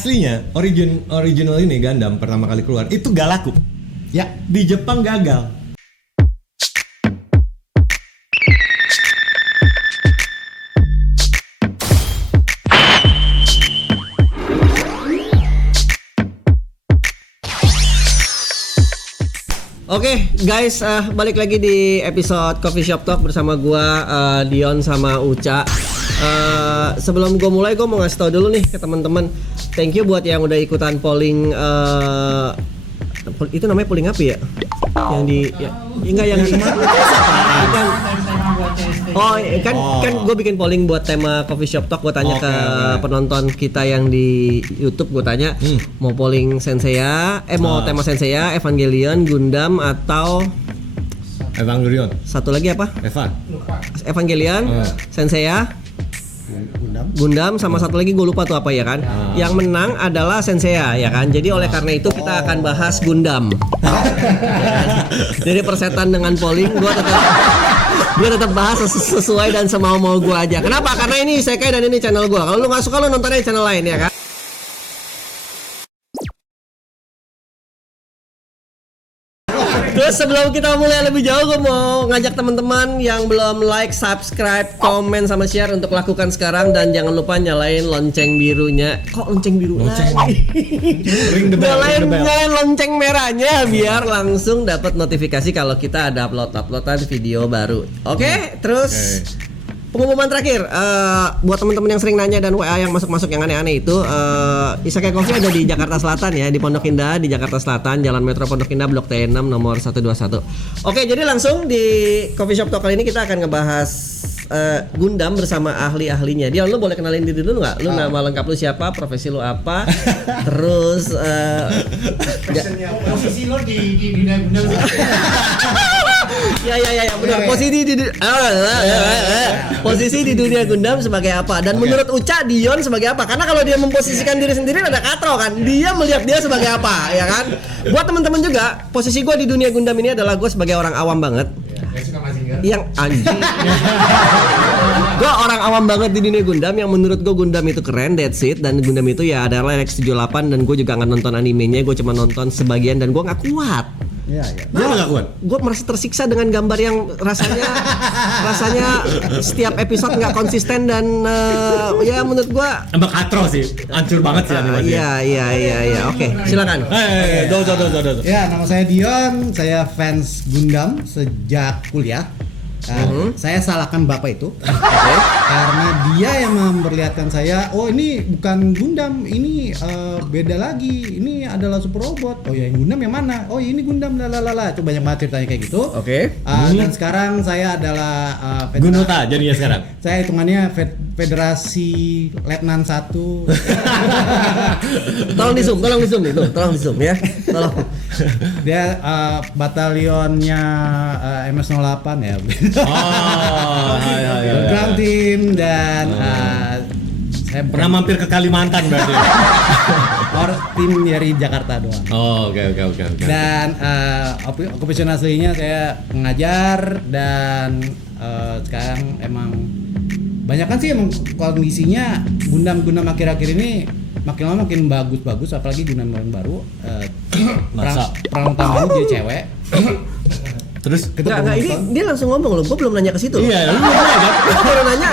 aslinya original ini Gundam pertama kali keluar itu gak laku. Ya, Di Jepang gagal. Oke, guys, balik lagi di episode Coffee Shop Talk bersama gua Dion sama Uca. Sebelum gua mulai, gua mau ngasih tau dulu nih ke teman-teman. Thank you buat yang udah ikutan polling. Itu namanya polling apa ya? Yang di enggak yang kan. Oh, kan gue bikin polling buat tema Coffee Shop Talk. Gue tanya ke penonton kita yang di YouTube, gue tanya mau polling Senseiya, mau tema Senseiya, Evangelion, Gundam atau Evangelion. satu lagi apa? Evangelion, Senseiya, Gundam sama satu lagi gue lupa tuh apa ya kan. Yang menang adalah Senseiya ya kan. Jadi oleh karena itu kita akan bahas Gundam. Jadi persetan dengan polling gue tetap bahas sesuai dan semau-mau gue aja. Kenapa? Karena ini Isekai dan ini channel gue. Kalau lu nggak suka lu nontonnya di channel lain ya kan. Terus sebelum kita mulai lebih jauh, gue mau ngajak teman-teman yang belum like, subscribe, komen, sama share untuk lakukan sekarang. Dan jangan lupa nyalain lonceng birunya. Kok lonceng biru? Nyalain lonceng merahnya biar langsung dapat notifikasi kalau kita ada uploadan video baru. Oke? Terus pengumuman terakhir, buat teman-teman yang sering nanya dan WA yang masuk-masuk yang aneh-aneh itu, Isekai Coffee ada di Jakarta Selatan ya, di Pondok Indah, di Jakarta Selatan, Jalan Metro Pondok Indah, Blok T6 nomor 121. Oke, jadi langsung di Coffee Shop Talk kali ini kita akan ngebahas Gundam bersama ahli-ahlinya. Dia, lu boleh kenalin diri dulu nggak? Lu nama lengkap lu siapa? Profesi lu apa? Terus posisi lo di dunia Gundam. Ya benar. Posisi di dunia Gundam sebagai apa? Dan menurut Uca, Dion sebagai apa? Karena kalau dia memposisikan diri sendiri ada katro kan. Dia melihat dia sebagai apa, ya kan? Buat teman-teman juga, posisi gue di dunia Gundam ini adalah gue sebagai orang awam banget. Yang anjing. Gue orang awam banget di dunia Gundam. Yang menurut gue Gundam itu keren, that's it. Dan Gundam itu ya adalah X78. Dan gue juga gak nonton animenya. Gue cuma nonton sebagian dan gue gak kuat. Iya. Gue gak kuat. Gue merasa tersiksa dengan gambar yang rasanya setiap episode nggak konsisten dan ya menurut gue Mbak Katro sih, hancur banget sih animasinya. Iya. Oke, silakan. Dozo. Ya, nama saya Dion. Saya fans Gundam sejak kuliah. Saya salahkan bapak itu karena dia yang memperlihatkan saya, oh ini bukan Gundam, ini beda lagi, ini adalah super robot. Oh ya, yang Gundam yang mana? Oh ini Gundam lalalala. Itu banyak banget ceritanya kayak gitu. Oke. Dan sekarang saya adalah Gunota jadinya sekarang. Saya hitungannya Federasi Letnan 1. Tolong di zoom ya. Tolong. Dia batalionnya MS08 ya. Ground team dan saya pernah mampir ke Kalimantan berarti. Tim dari Jakarta doang. Oke. Dan occupation aslinya saya mengajar dan sekarang emang banyak kan sih emang kondisinya Gundam akhir-akhir ini makin lama makin bagus, apalagi Gundam yang baru. Perang utamanya dia cewek. Terus Enggak, ini dia langsung ngomong loh. Gue belum nanya ke situ. Iya, lu belum nanya kan? Gue baru nanya.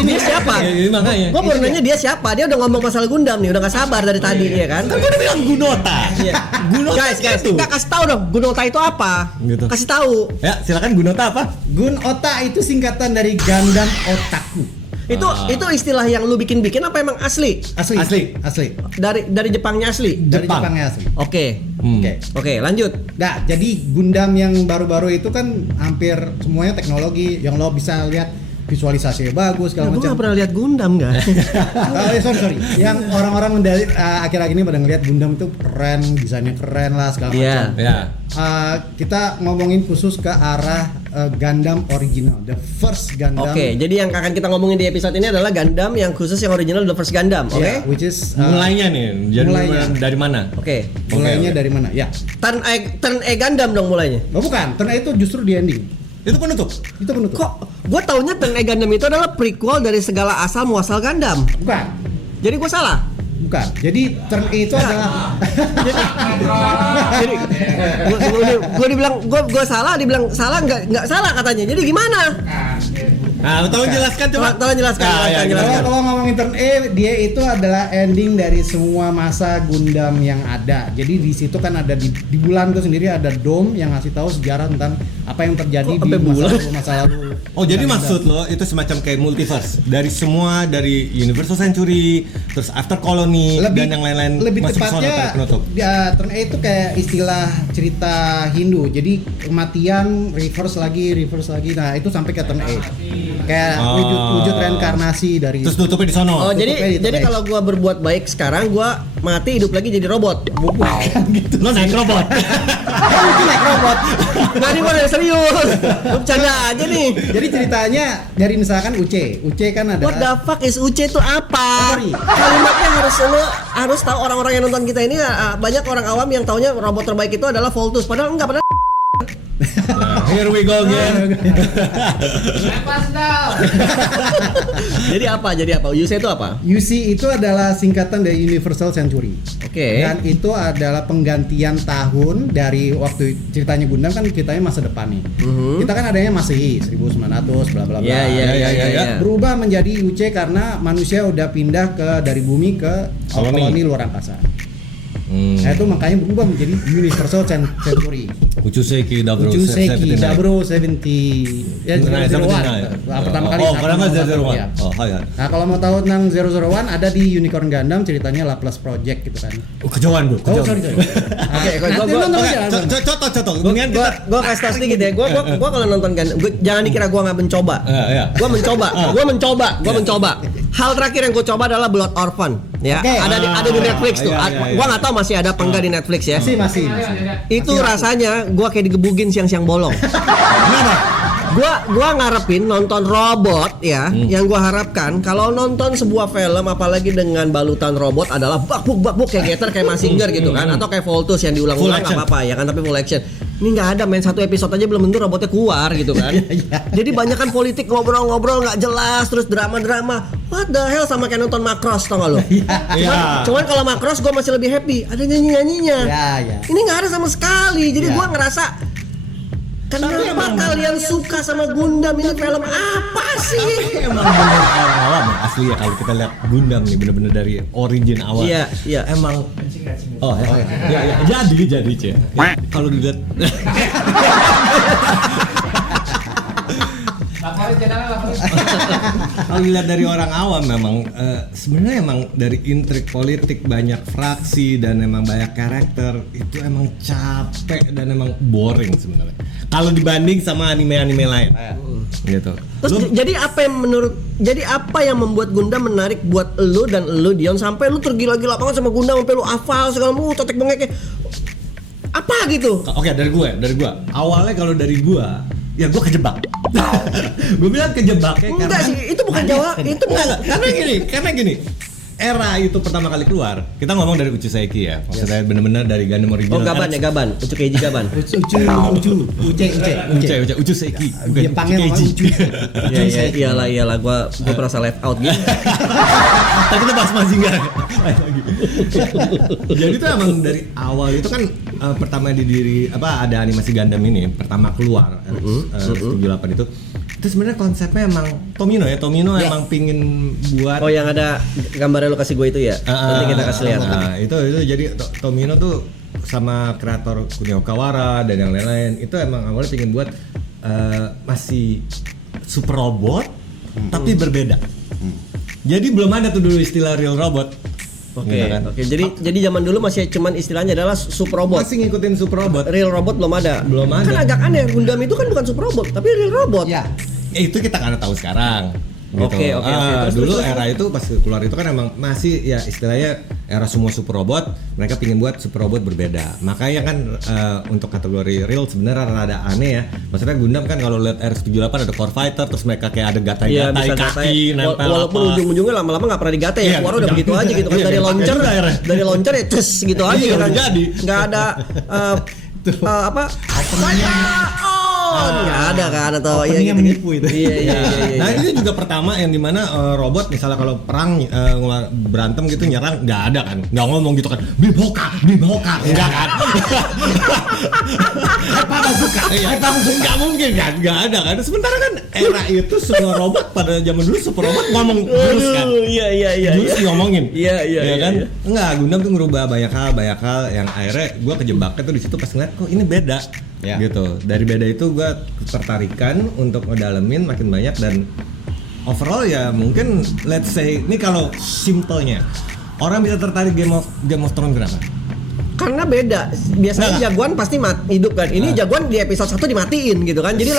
Dia siapa? Iya, makanya. Gue baru nanya dia siapa. Dia udah ngomong masalah Gundam nih, udah gak sabar dari tadi ya kan? Kan gue udah bilang Gunota. Iya. Gunota. Guys, kita kasih tahu dong. Gunota itu apa? Gitu. Kasih tahu. Ya, silakan Gunota apa? Gunota itu singkatan dari Gundam Otaku. Itu istilah yang lu bikin-bikin apa emang asli? Asli. Dari Jepangnya asli. Dari Jepangnya asli. Oke, lanjut. Nah, jadi Gundam yang baru-baru itu kan hampir semuanya teknologi yang lo bisa lihat visualisasinya bagus segala Gue macam. gak pernah lihat Gundam gak? Sorry. Yang orang-orang dari akhir-akhir ini pada ngelihat Gundam itu keren, desainnya keren lah segala macam. Iya. Kita ngomongin khusus ke arah Gundam original, the first Gundam. Oke, jadi yang akan kita ngomongin di episode ini adalah Gundam yang khusus yang original, the first Gundam, oke? Yeah, which is mulainya nih. Jadi dari mana? Oke. Mulainya dari mana? Ya. Turn A Gundam dong mulainya. Oh bukan, Turn A itu justru di ending. Itu penutup. Kok gue taunya Turn A Gundam itu adalah prequel dari segala asal muasal Gundam. Bukan. Jadi gue salah. Bukan. Jadi turn A itu adalah Jadi gue dibilang gue salah, dibilang salah nggak salah katanya. Jadi gimana? Nah, tolong jelaskan coba. Tolong jelaskan. kalau ngomongin turn A, dia itu adalah ending dari semua masa Gundam yang ada. Jadi di situ kan ada di bulan itu sendiri ada Dome yang ngasih tahu sejarah tentang apa yang terjadi di masa lalu. Oh, jadi maksud lo itu semacam kayak multiverse dari semua, dari Universal Century, terus After Colony dan yang lain-lain. Lebih masuk tepatnya tarik penutup. ya, turn A itu kayak istilah cerita Hindu. Jadi kematian reverse lagi. Nah, itu sampai ke turn A. Kayak wujud reinkarnasi dari. Terus tutupnya di sono. Oh, jadi kalau gua berbuat baik sekarang, gua mati hidup lagi jadi robot. Bukan gitu. Lo naik robot. Itu naik robot. Nah, ini gua serius. Lu bercanda aja nih. Jadi ceritanya dari misalkan Uce kan ada. What the fuck is UC itu apa? Sorry. Kalimatnya harus tahu orang-orang yang nonton kita ini banyak orang awam yang taunya robot terbaik itu adalah Voltus. Padahal enggak, padahal Nah, here we go again. Jadi apa? UC itu apa? UC itu adalah singkatan dari Universal Century. Oke. Dan itu adalah penggantian tahun dari waktu ceritanya Gundam kan ceritanya masa depan nih. Kita kan adanya Masehi 1900 bla bla bla. Iya. Berubah menjadi UC karena manusia udah pindah dari bumi ke koloni luar angkasa. Nah itu makanya berubah menjadi Universal Century. Uchuseki Double Uchuseki 79. Double 70 ya 001. Pertama kali. Pertama 001. Ya. Oh, iya. Nah kalau mau tahu tentang 001 ada di Unicorn Gundam ceritanya Laplace Project gitu kan. Kejauhan bro. Oh sorry. Oke, Nanti nonton aja. Contoh. Gua kasih tau sedikit ya. Gua kalau nonton kan, jangan dikira gua nggak mencoba. Iya. Gua mencoba. Hal terakhir yang gua coba adalah Blood Orphan. Ya, Oke. ada di Netflix tuh. Iya. Gua nggak tahu masih ada apa enggak di Netflix ya. Masih. Itu rasanya gua kayak digebugin siang-siang bolong. Kenapa? Gua ngarepin nonton robot ya. Yang gua harapkan kalau nonton sebuah film apalagi dengan balutan robot adalah bakbuk kayak Getter kayak Mazinger gitu kan, atau kayak Voltus yang diulang-ulang nggak apa-apa ya kan, tapi full action. Ini nggak ada, main satu episode aja belum tentu robotnya keluar gitu kan. Jadi banyak kan politik ngobrol-ngobrol nggak jelas, terus drama-drama. What the hell, sama kayak nonton Macross, tau gak lo? Cuman kalau Macross gue masih lebih happy, ada nyanyi-nyanyinya. Ini nggak ada sama sekali, jadi gue ngerasa kenapa kalian suka sama Gundam, ini film apa sih? Emang bener orang awam ya, asli ya kalau kita lihat Gundam nih bener-bener dari origin awal. Iya. Emang. Oh ya. Jadi Cek. Kalau dilihat. Kalau dilihat dari orang awam memang sebenarnya emang dari intrik politik banyak fraksi dan emang banyak karakter itu emang capek dan emang boring sebenarnya. Kalau dibanding sama anime-anime lain. Gitu. Terus jadi apa yang membuat Gundam menarik buat lu dan lu Dion sampai lu tergila-gila banget sama Gundam sampai lu hafal segala macam tetek bengeknya. Apa gitu? Oke, dari gua. Awalnya kalau dari gua ya gue kejebak. Gue bilang kejebak ya enggak sih, itu bukan jawab, itu bukan. Karena gini. Era itu pertama kali keluar, kita ngomong dari Uchuseki ya. Maksudnya bener-bener dari Gundam original. Oh, Gaban. Uchukeiji Gaban. Uchuseki. Jepangnya ngomong Uchu. Iyalah, gua merasa left out gitu. Tapi kita bahas Mazinger. Jadi itu emang dari awal itu kan pertama ada animasi Gundam ini pertama keluar 78 itu sebenarnya konsepnya emang Tomino emang pingin buat yang ada gambarnya lu kasih gue itu ya. Nanti kita kasih lihat. Itu jadi Tomino tuh sama kreator Kunio Kawara dan yang lain-lain itu emang awalnya pingin buat masih super robot tapi berbeda. Jadi belum ada tuh dulu istilah real robot. Oke. Jadi zaman dulu masih cuman istilahnya adalah super robot. Masih ngikutin super robot. Real robot belum ada. Kan agak aneh, Gundam itu kan bukan super robot, tapi real robot. Ya. Itu kita nggak tahu sekarang. Gitu. Oke. Dulu era itu pas keluar itu kan emang masih ya istilahnya era semua super robot, mereka pingin buat super robot berbeda. Makanya kan untuk kategori real sebenarnya rada aneh ya. Maksudnya Gundam kan kalau lihat R78 ada core fighter, terus mereka kayak ada gatai-gatai kaki nempel. Walaupun ujung-ujungnya lama-lama nggak pernah digatai ya. Keluar udah begitu aja gitu kan, dari launcher ya cus gitu aja kan. Jadi nggak ada apa? nggak ada kan atau Openingnya menipu itu. Iya. Nah ini juga pertama yang dimana robot misalnya kalau perang berantem gitu nyerang nggak ada kan, nggak ngomong gitu kan, beli boka, enggak kan? Apa suka? Nggak mungkin kan, nggak ada kan. Sementara kan era itu semua robot pada zaman dulu super robot ngomong terus kan. Iya. Terus ngomongin. Iya kan? Enggak, Gundam tuh ngerubah banyak hal yang akhirnya gue kejebaknya tuh di situ pas ngeliat kok ini beda. Ya. Gitu. Dari beda itu gue tertarikan untuk ngedalemin makin banyak dan overall ya mungkin let's say ini kalau simpelnya orang bisa tertarik Game of Thrones kenapa? Karena beda. Biasanya jagoan pasti hidup kan. Ini jagoan di episode 1 dimatiin gitu kan. Jadi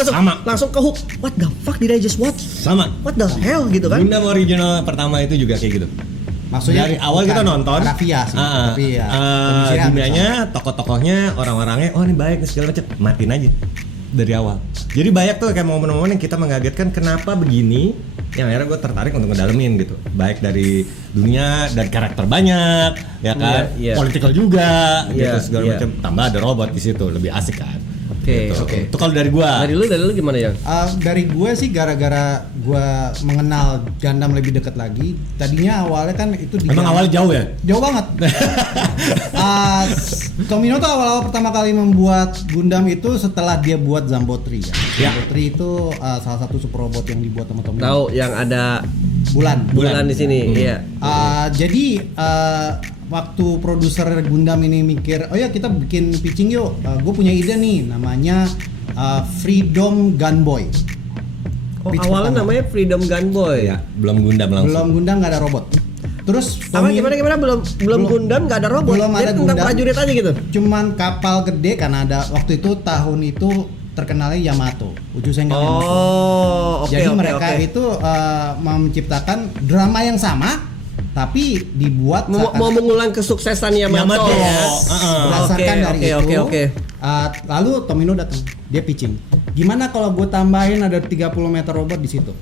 langsung ke hook. What the fuck did I just watch? Sama. What the hell gitu kan. Gundam original pertama itu juga kayak gitu. Maksudnya dari awal kita nonton rafia sih, tapi ya dunianya, tokoh-tokohnya, orang-orangnya, oh ini baik nih segala macam, matiin aja dari awal. Jadi banyak tuh kayak momen-momen yang kita mengagetkan kenapa begini, yang akhirnya gue tertarik untuk ngedalemin gitu. Baik dari dunia dan karakter banyak, ya kan, political juga, gitu segala macam. Tambah ada robot di situ, lebih asik kan. Oke. Itu kalau dari gua. Dari lu gimana ya? Dari gue sih gara-gara gue mengenal Gundam lebih dekat lagi. Tadinya awalnya kan itu Emang awalnya jauh ya? Jauh banget. Tomino tuh awal-awal pertama kali membuat Gundam itu setelah dia buat Zambotri ya. Zambotri itu salah satu super robot yang dibuat sama Tomino. Tahu yang ada bulan di sini. Iya. Jadi waktu produser Gundam ini mikir, oh ya kita bikin pitching yuk. Gue punya ide nih, namanya Freedom Gunboy. Awalnya namanya Freedom Gunboy. Ya, belum Gundam langsung. Belum Gundam, nggak ada robot. Terus gimana belum Gundam nggak ada robot. Belum ada tentang Gundam. prajurit aja gitu. Cuman kapal gede karena ada waktu itu tahun itu terkenalnya Yamato, Ujusengan Yamato. Oke. Jadi mereka itu menciptakan drama yang sama tapi dibuat mau mengulang kesuksesan Yamato ya. Berdasarkan dari itu. Oke. Lalu Tomino datang, dia pitching. Gimana kalau gue tambahin ada 30 meter robot di situ?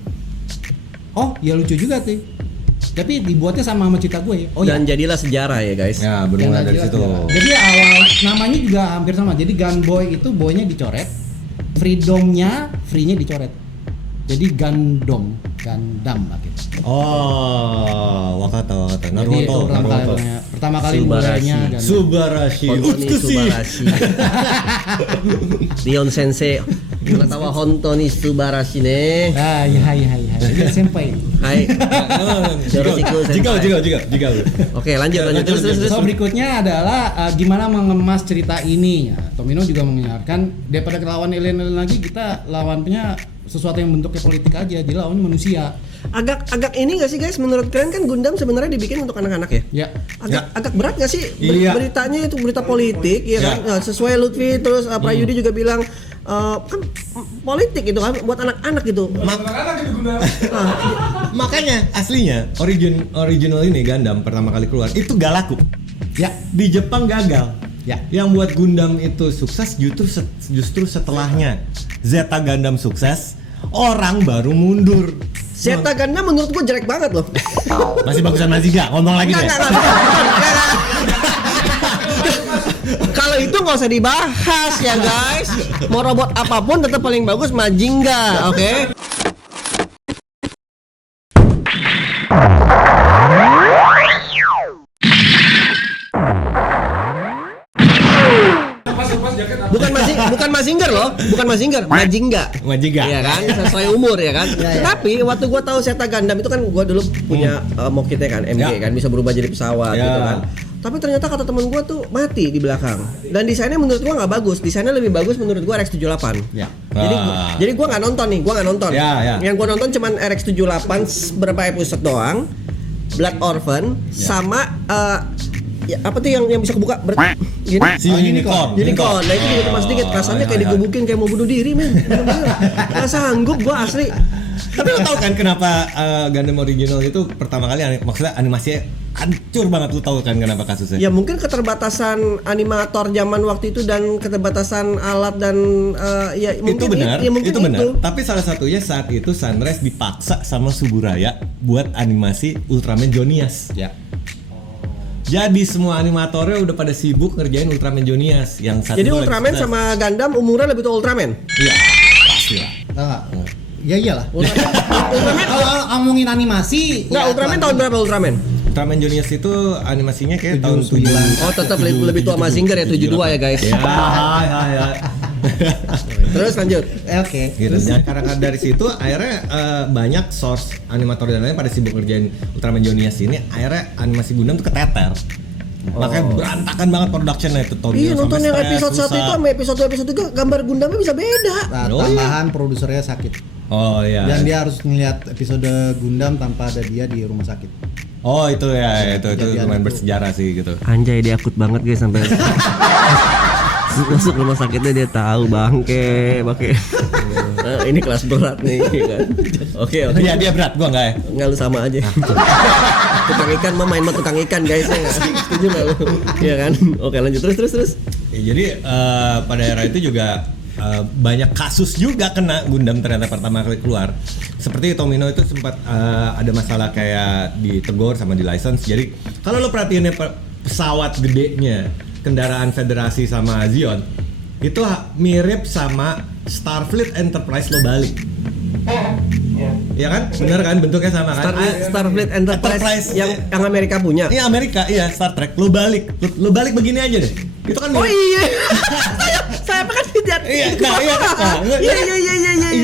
Oh, ya lucu juga tuh. Tapi dibuatnya sama cerita gue. Dan jadilah sejarah ya guys. Ya, bermula dari situ. Jadi awal namanya juga hampir sama. Jadi Gunboy itu boynya dicoret, Freedomnya, free-nya dicoret. Jadi Gundam lah gitu. Oh, Wakata. Jadi itu pertama kali mulainya Subarashi. Subarashi. Dion Sensei. Mengetawa Hontoni Subarashi ne. Iya. Ini senpai. Hai. Jika. Oke, lanjut. Terus. So berikutnya adalah gimana mengemas cerita ini. Tomino juga mengingatkan daripada lawan alien lagi, kita lawannya sesuatu yang bentuknya politik aja, jadi lawan manusia. Agak ini nggak sih guys? Menurut kalian kan Gundam sebenarnya dibikin untuk anak-anak ya? Ya. Agak berat nggak sih Iya. beritanya itu berita politik ya kan? Nah, sesuai Lutfi terus Prayudi juga bilang kan politik itu kan buat anak-anak gitu. Makanya aslinya original ini Gundam pertama kali keluar itu gak laku. Ya. Di Jepang gagal. Ya. Yang buat Gundam itu sukses justru setelahnya Zeta Gundam sukses, orang baru mundur. Zeta Gundam menurut gua jelek banget loh. Masih bagusan Maziga, ngomong lagi deh. Kalau itu nggak usah dibahas ya guys. Mau robot apapun tetap paling bagus Majinga, oke? Bukan Mazinger loh, bukan Mazinger, Majinga. Iya kan, sesuai umur ya kan. Tapi waktu gua tahu Zeta Gundam itu kan gua dulu punya Mokitnya kan, MG kan bisa berubah jadi pesawat gitu kan. Tapi ternyata kata temen gua tuh mati di belakang. Dan desainnya menurut gua nggak bagus. Desainnya lebih bagus menurut gua RX-78. Ya. Jadi gua nggak nonton nih, Yang gua nonton cuman RX-78 beberapa episode doang. Blood Orphan sama apa tuh yang bisa kebuka gini? Unicorn. Unicorn. Nah itu juga cuma sedikit. Rasanya kayak digebukin kayak mau bunuh diri men. Gak sanggup gua asli. Tapi lo tau kan kenapa Gundam original itu pertama kali maksudnya animasinya hancur banget, lo tau kan kenapa kasusnya? Ya mungkin keterbatasan animator zaman waktu itu dan keterbatasan alat dan ya mungkin itu benar. Tapi salah satunya saat itu Sunrise dipaksa sama Suburaya buat animasi Ultraman Jonias. Ya. Jadi semua animatornya udah pada sibuk ngerjain Ultraman Jonias yang satu. Jadi Ultraman sama Gundam umurnya lebih tua Ultraman. Iya. animasi lah. Ya iyalah. Kalau ngomongin animasi, Enggak, ya Ultraman tahun berapa Ultraman? Ultraman Juniors itu animasinya kayak tahun 79. 7. Oh, tetap lebih tua Mazinger ya, 72 ya guys. Ya, hai. Terus lanjut. Oke. Gitu. Dan karena dari situ akhirnya banyak source animator dan lain pada sibuk ngerjain Ultraman Juniors ini, akhirnya animasi Gundam tuh keteter. Makanya berantakan banget productionnya itu Tomino. Iya, nonton yang sampai episode 1 stress, itu susah. sama episode 2 episode 3 gambar Gundamnya bisa beda. Nah, Oh, iya. tambahan produsernya sakit. Oh iya. Dan dia harus ngeliat episode Gundam tanpa ada dia di rumah sakit. Oh itu ya, itu kejadian lumayan itu. bersejarah sih gitu. Anjay, dia akut banget guys sampai masuk rumah sakitnya dia tahu bangke. Nah, ini kelas berat nih kan. Oke. Iya dia berat, gua enggak ya. Enggak, lu sama aja. Tukang ikan mah main sama tukang ikan guys, ya enggak? Setuju enggak lu? Iya kan? Oke, lanjut terus. Ya, jadi pada era itu juga banyak kasus juga kena Gundam ternyata pertama kali keluar. Seperti Tomino itu sempat ada masalah kayak ditegur sama di license. Jadi kalau lo perhatiinnya pesawat gedenya kendaraan Federasi sama Zion itu mirip sama Starfleet Enterprise lo balik. Iya kan? Bener kan? Bentuknya sama kan? Starfleet Enterprise yang Amerika punya. Iya Amerika, iya Star Trek. Lo balik begini aja deh. Itu kan Oh iya. saya kan tidak. Iya. Iya.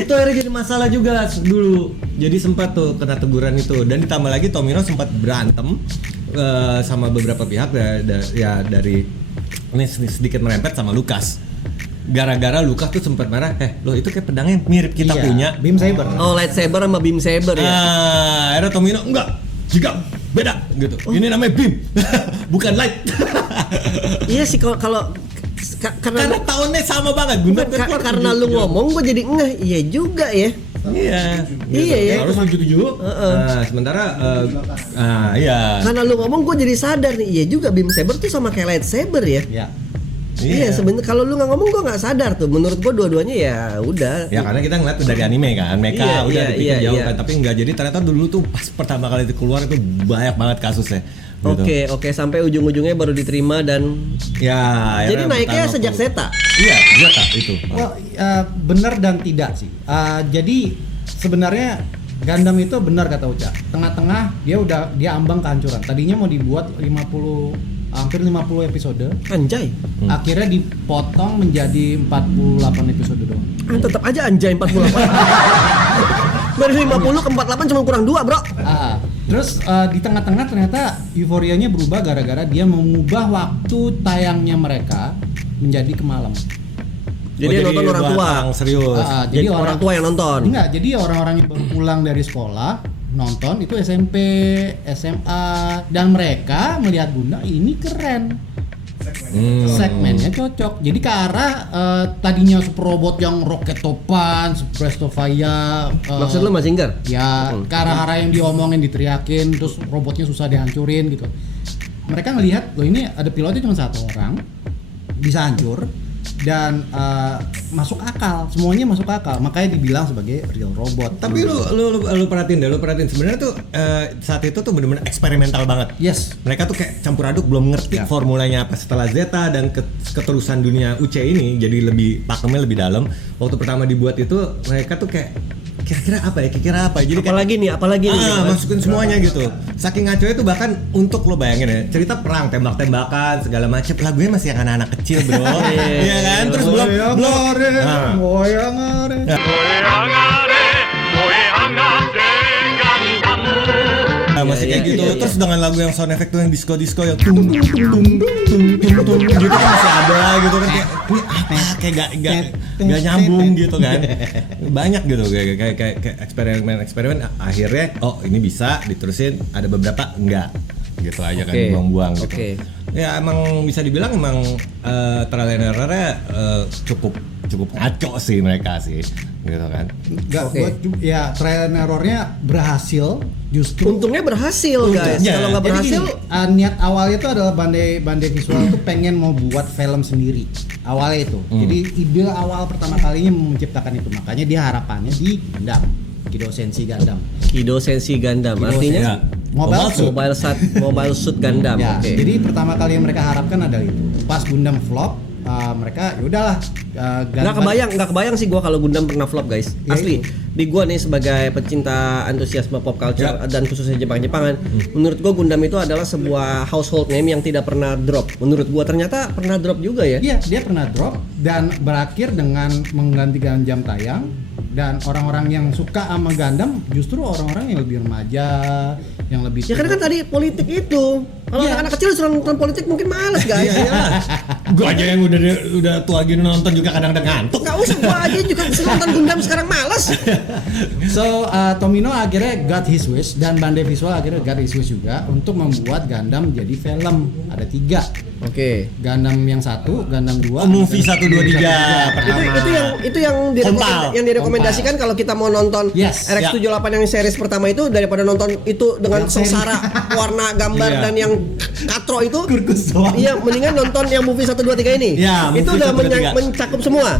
Itu akhirnya jadi masalah juga dulu. Jadi sempat tuh kena teguran itu dan ditambah lagi Tomino sempat berantem sama beberapa pihak dari ini sedikit merempet sama Lucas. Gara-gara Lucas tuh sempat marah, lo itu kayak pedangnya mirip kita Iya, punya. Beam Saber. Oh, lightsaber sama beam saber ya. Akhirnya Tomino enggak, jika beda gitu. Ini namanya beam, bukan light. Iya sih kalau Karena tahunnya sama banget. Gundam kan keluar karena lu 77. ngomong gue jadi ngeh. Iya juga ya. Iya. Iya ya. Harus 77. Nah, sementara iya. Karena lu ngomong gue jadi sadar nih. Iya juga beam saber tuh sama kayak lightsaber ya. Ya. Iya sebenarnya kalau lu nggak ngomong gue nggak sadar tuh. Menurut gue dua-duanya ya udah. Ya karena kita ngeliat dari anime kan, mecha Iya, udah iya, dipikir iya, jauh iya. kan, tapi enggak. Jadi ternyata dulu tuh pas pertama kali itu keluar itu banyak banget kasusnya. Gitu. Oke sampai ujung-ujungnya baru diterima dan Ya. jadi akhirnya naiknya bertahan sejak waktu. Zeta. Iya, Zeta itu. Well, benar dan tidak sih. Jadi sebenarnya Gundam itu benar kata Uca. Tengah-tengah dia ambang kehancuran. Tadinya mau dibuat hampir 50 episode. Anjay. Akhirnya dipotong menjadi 48 episode doang. Tetap aja anjay 48. Dari 50 ke 48 cuma kurang 2 bro. Terus di tengah-tengah ternyata euforianya berubah gara-gara dia mengubah waktu tayangnya mereka menjadi ke malam. Jadi yang nonton orang tua. Serius. Jadi orang tua yang nonton. Enggak, jadi orang-orang yang baru pulang dari sekolah nonton itu SMP, SMA, dan mereka melihat Gundam ini keren. Segmennya cocok. Jadi ke arah tadinya super robot yang roket topan, Presto Faya. Maksud lu Mazinger? Ya, ke arah-arah yang diomongin, diteriakin, terus robotnya susah dihancurin gitu. Mereka ngelihat, loh ini ada pilotnya cuma satu orang, bisa hancur dan masuk akal, semuanya masuk akal. Makanya dibilang sebagai real robot. Tapi lu perhatiin sebenarnya tuh saat itu tuh benar-benar eksperimental banget. Yes. Mereka tuh kayak campur aduk, belum ngerti formulanya apa. Setelah Zeta dan keterusan dunia UC ini jadi lebih pakemnya lebih dalam. Waktu pertama dibuat itu mereka tuh kayak kira-kira apa? Jadi Apalagi nih? masukin semuanya gitu. Saking ngaco itu bahkan untuk lo bayangin ya, cerita perang, tembak-tembakan segala macam. Lagunya masih yang anak-anak kecil, bro. Iya kan? Terus belum masih kayak gitu. Terus dengan lagu yang sound effect tuh yang disco yang tung gitu kan masih ada gitu kan, kayak ini apa, kayak gak nyambung gitu kan. Banyak gitu kayak eksperimen akhirnya ini bisa diterusin, ada beberapa enggak gitu aja kan, buang-buang gitu. Ya emang bisa dibilang emang trial and error-nya cukup ngaco sih mereka sih gitu kan. Ya trial and error-nya berhasil justru. Untungnya berhasil guys. Kalau nggak berhasil, niat awalnya itu adalah Bandai Visual itu pengen mau buat film sendiri awalnya itu. Jadi ide awal pertama kalinya menciptakan itu, makanya dia harapannya di Gundam, Kido Senshi Gundam. Artinya Mobile Suit Gundam. Ya, jadi pertama kali yang mereka harapkan adalah itu. Pas Gundam flop, mereka ya udahlah Nggak kebayang sih gua kalau Gundam pernah flop guys. Ya, Asli. Di gua nih sebagai pecinta antusiasme pop culture dan khususnya Jepang-Jepangan, menurut gua Gundam itu adalah sebuah household name yang tidak pernah drop. Menurut gua ternyata pernah drop juga ya. Iya, dia pernah drop dan berakhir dengan menggantikan jam tayang, dan orang-orang yang suka sama Gundam justru orang-orang yang lebih remaja, yang lebih Ya karena kan tadi politik itu. Kalau anak-anak kecil suruh nonton politik mungkin males guys. Gua aja yang udah tua gini nonton juga kadang-kadang ngantuk. Nggak usah, gua aja juga nonton Gundam sekarang males. So Tomino akhirnya got his wish dan Bandai Visual akhirnya got his wish juga untuk membuat Gundam jadi film. Ada 3. Oke. Gundam yang 1, Gundam 2, Movie 1, 2, 3 pertama. Itu yang direkomendasikan kalau kita mau nonton Yes. RX-78 yang series pertama itu daripada nonton itu dengan Yang seri. sengsara warna gambar Iya. dan yang katro itu. Kurkus doang. Iya, mendingan nonton yang movie 1 2 3 ini. Ya, Itu movie udah 1, 2, 3. mencakup semua.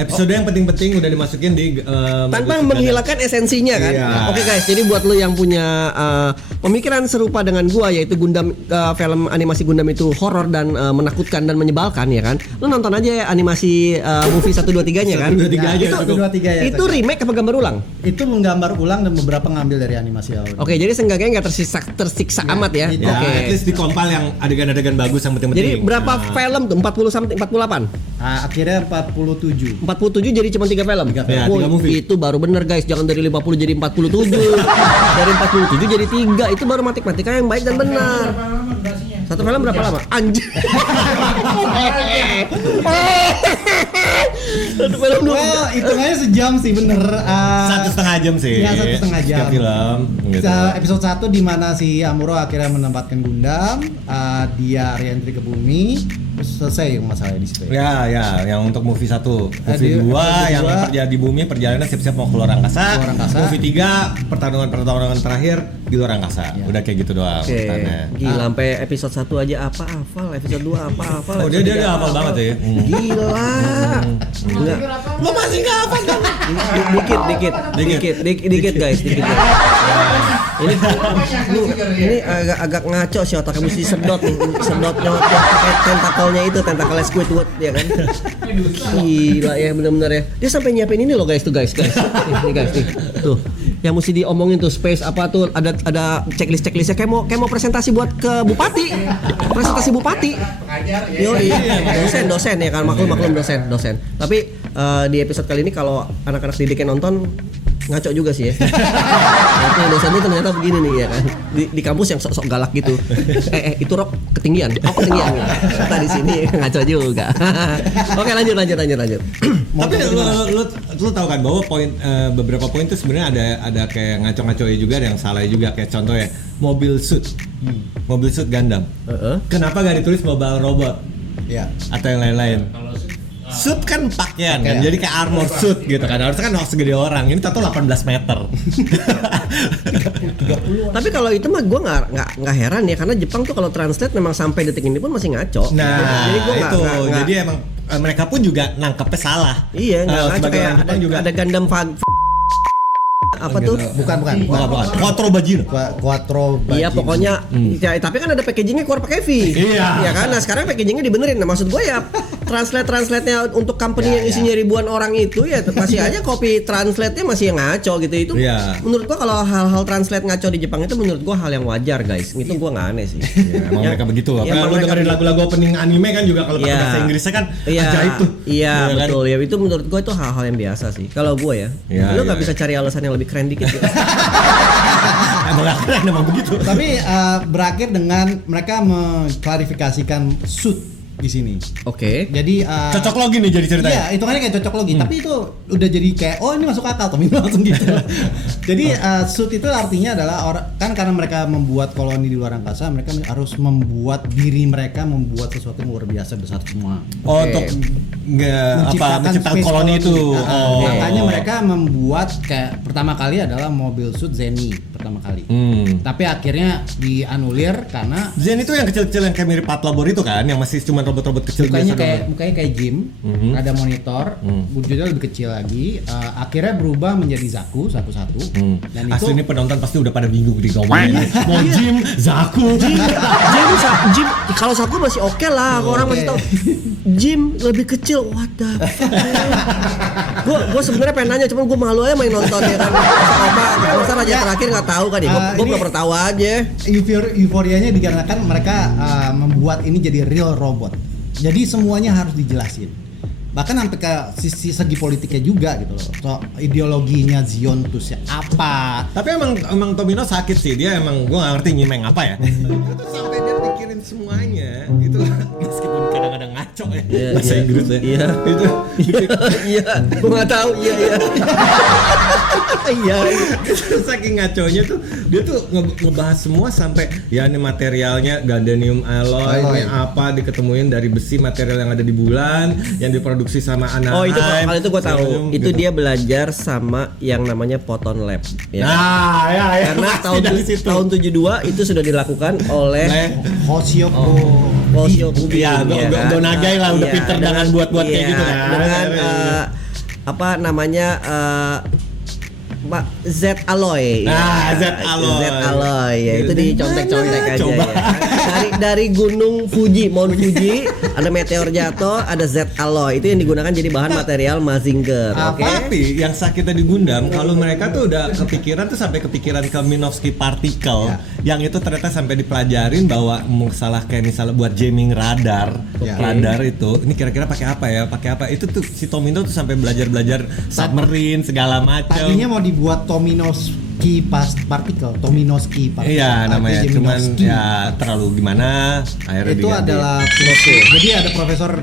Episode yang penting-penting udah dimasukin di Tanpa movie menghilangkan esensinya kan. Iya. Oke guys, jadi buat lo yang punya pemikiran serupa dengan gua yaitu Gundam film animasi Gundam itu horor dan menakutkan dan menyebalkan ya kan. Lo nonton aja ya animasi movie 1 2 3-nya kan. 1, 2, 3 aja. 1, 2, 3 ya. Itu remake apa gambar ulang? Itu menggambar ulang dan beberapa ngambil dari animasi awal. Oke, jadi seenggaknya nggak tersiksa amat ya. Iya. Oke. At least dikompal yang adegan-adegan bagus yang penting-penting. Jadi berapa film tuh? 40 sampai 48? Akhirnya 47. 47 jadi cuma 3 film. Tiga film. Ya, Woi, 3 movie. itu baru bener guys, jangan dari 50 jadi 47. Dari 47 jadi 3, itu baru matematika yang baik dan benar. Satu film berapa lama? Anjir. Satu film dua. Well, hitungannya sejam sih bener. 1,5 jam sih. Iya, 1,5 jam. Setiap film. Gitu. Episode 1 di mana si Amuro akhirnya menempatkan Gundam, dia reentry ke bumi, terus selesai masalahnya di situ. Ya, yang untuk movie 1, movie di- 2 yang kedua, terjadi di bumi perjalanan siap-siap mau ke luar angkasa. Keluar angkasa. Movie 3 pertarungan terakhir di luar angkasa. Ya. Udah kayak gitu doang Oke. urutannya. Gila sampai episode 1 aja apa hafal, episode 2 apa hafal. Oh, dia episode 3 hafal banget ya. Gila. Enggak. Lo masih nggak hafal kan? Dikit guys, dikit. Ini agak ngaco sih otaknya, mesti sedot nih, sedot nyot pakai tentakelnya itu, tentakel Squidward ya kan. Gila ya benar-benar ya. Dia sampai nyiapin ini loh guys. Nih guys nih. Tuh. Yang mesti diomongin tuh space apa tuh, ada checklistnya kayak mau presentasi buat ke bupati. Presentasi bupati. Yo dosen ya kan, maklum dosen. Tapi di episode kali ini kalau anak-anak didiknya nonton ngaco juga sih ya. Itu dosen itu ternyata begini nih ya kan. Di kampus yang sok-sok galak gitu. Itu rok ketinggian. Ketinggian. Kata di sini ngaco juga. Oke, lanjut. Tapi lu tahu kan bahwa beberapa poin itu sebenarnya ada kayak ngaco-ngaco juga, ada yang salah juga, kayak contoh ya mobil suit Gundam. Kenapa gak ditulis mobile robot? Ya. Atau yang lain-lain? Suit kan pakaian kan, jadi kayak armor suit gitu kan. Harusnya kan segede orang. Ini tato 18 meter. Tapi kalau itu mah gue nggak heran ya, karena Jepang tuh kalau translate memang sampai detik ini pun masih ngaco. Nah, jadi gua itu. Jadi emang mereka pun juga nangkepnya salah. Iya, nggak ngaco, sebagai kayak orang Jepang juga. ada Gundam apa tuh? Bukan. Quattro Bajin. Quattro Bajin. Iya pokoknya ya, tapi kan ada packagingnya keluar pakai V. Iya. Ya kan, nah sekarang packagingnya dibenerin. Nah maksud gue ya translate-nya untuk company yang isinya ribuan orang itu ya masih aja copy translate-nya masih yang ngaco gitu. Itu menurut gue kalau hal-hal translate ngaco di Jepang itu menurut gue hal yang wajar guys. Itu gue nggak aneh sih. Emang mereka begitu. Ya, Apa lu dengerin lagu-lagu opening anime kan juga kalau pakai bahasa Inggrisnya kan ajaib tuh. Iya kan? betul ya, itu menurut gue itu hal-hal yang biasa sih. Kalau gue ya, lu nggak bisa cari alasan yang lebih keren dikit ya. Emang begitu. Tapi berakhir dengan mereka mengklarifikasikan suit di sini. Oke. Jadi Cocok logi nih jadi ceritanya. Iya, itu kan kayak cocok logi, tapi itu udah jadi kayak oh ini masuk akal Tommy langsung gitu. Jadi suit itu artinya adalah kan karena mereka membuat koloni di luar angkasa, mereka harus membuat diri mereka membuat sesuatu yang luar biasa besar semua. Oh, untuk menciptakan space koloni itu. Makanya mereka membuat kayak pertama kali adalah mobil suit Zeni pertama kali. Tapi akhirnya dianulir karena Zen itu yang kecil-kecil yang kayak mirip Patlabor itu kan, yang masih cuma robot-robot kecil mukanya biasa. mukanya kayak Jim, ada monitor, wujudnya lebih kecil lagi. Akhirnya berubah menjadi Zaku satu-satu. Dan Asli itu ini penonton pasti udah pada bingung di ngomongin. Mau Jim, Zaku. Jim kalau satu masih oke lah, orang masih tahu. Jim lebih kecil, what the fuck. Gue sebenarnya pengen nanya, cuman gue malu aja main nonton ya kan. Masa raja terakhir nggak tahu kan ya? Gue pernah tahu aja. Euforianya dikarenakan mereka membuat ini jadi real robot. Jadi semuanya harus dijelasin. Bahkan sampai ke segi politiknya juga gitu loh. So, ideologinya Zion tuh apa? Tapi emang Tomino sakit sih, dia emang gue gak ngerti nyimeng apa ya. Itu tuh sampai dia pikirin semuanya. Itu meskipun kadang-kadang ngaco ya. Bahasa Inggris ya. Iya. Itu Iya, gue nggak tahu. Iya. Iya. saking ngaconya tuh dia tuh ngebahas semua sampai ya ini materialnya gadanium alloy, ini apa diketemuin dari besi material yang ada di bulan yang diproduksi sama Anaheim. Oh itu kalau itu gue tahu. Serum, Itu gitu. dia belajar sama yang namanya Photon Lab. Ya. Nah, ya. Karena tahun 72 itu sudah dilakukan oleh Hoshio Kubi. Iya, Go Nagai lah udah pinter dengan buat-buat kayak gitu kan. Dengan apa namanya Z alloy. Nah, Z alloy. Ya itu dicontek-contek aja Coba. ya. Dari gunung Fuji, Mount Fuji, ada meteor jatuh, ada Z alloy. Itu yang digunakan jadi bahan material Mazinger. Oke. Tapi yang sakitnya di Gundam kalau mereka tuh udah kepikiran tuh sampai kepikiran ke Minovsky particle yang itu ternyata sampai dipelajarin bahwa salah kayak misalnya buat jamming radar itu ini kira-kira pakai apa itu tuh si Tomino tuh sampai belajar submarine segala macam. Tadinya mau dibuat Tominoski particle. Iya namanya cuman ya terlalu gimana akhirnya itu diganti. adalah jadi ada profesor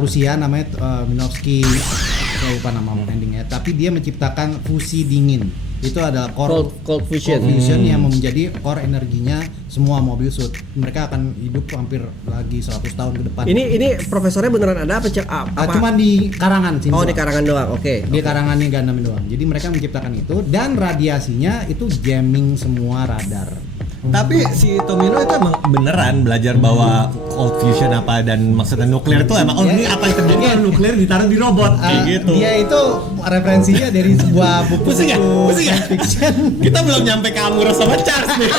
Rusia namanya Minovsky, saya lupa nama endingnya, tapi dia menciptakan fusi dingin. Itu adalah cold fusion yang menjadi core energinya semua mobil suit. Mereka akan hidup hampir lagi 100 tahun ke depan. Ini profesornya beneran ada apa? Cuma di karangan sini. Oh, di karangan doang. Oke. Di karangannya Gundam doang. Jadi mereka menciptakan itu dan radiasinya itu jamming semua radar. Tapi si Tomino itu emang beneran belajar bahwa cold fusion apa dan maksudnya nuklir itu emang ini apa yang terjadi kalau nuklir ditaruh di robot kayak gitu. Dia itu referensinya dari sebuah buku Pusing ya? science fiction. Kita belum nyampe ke Amuro sama Charles nih.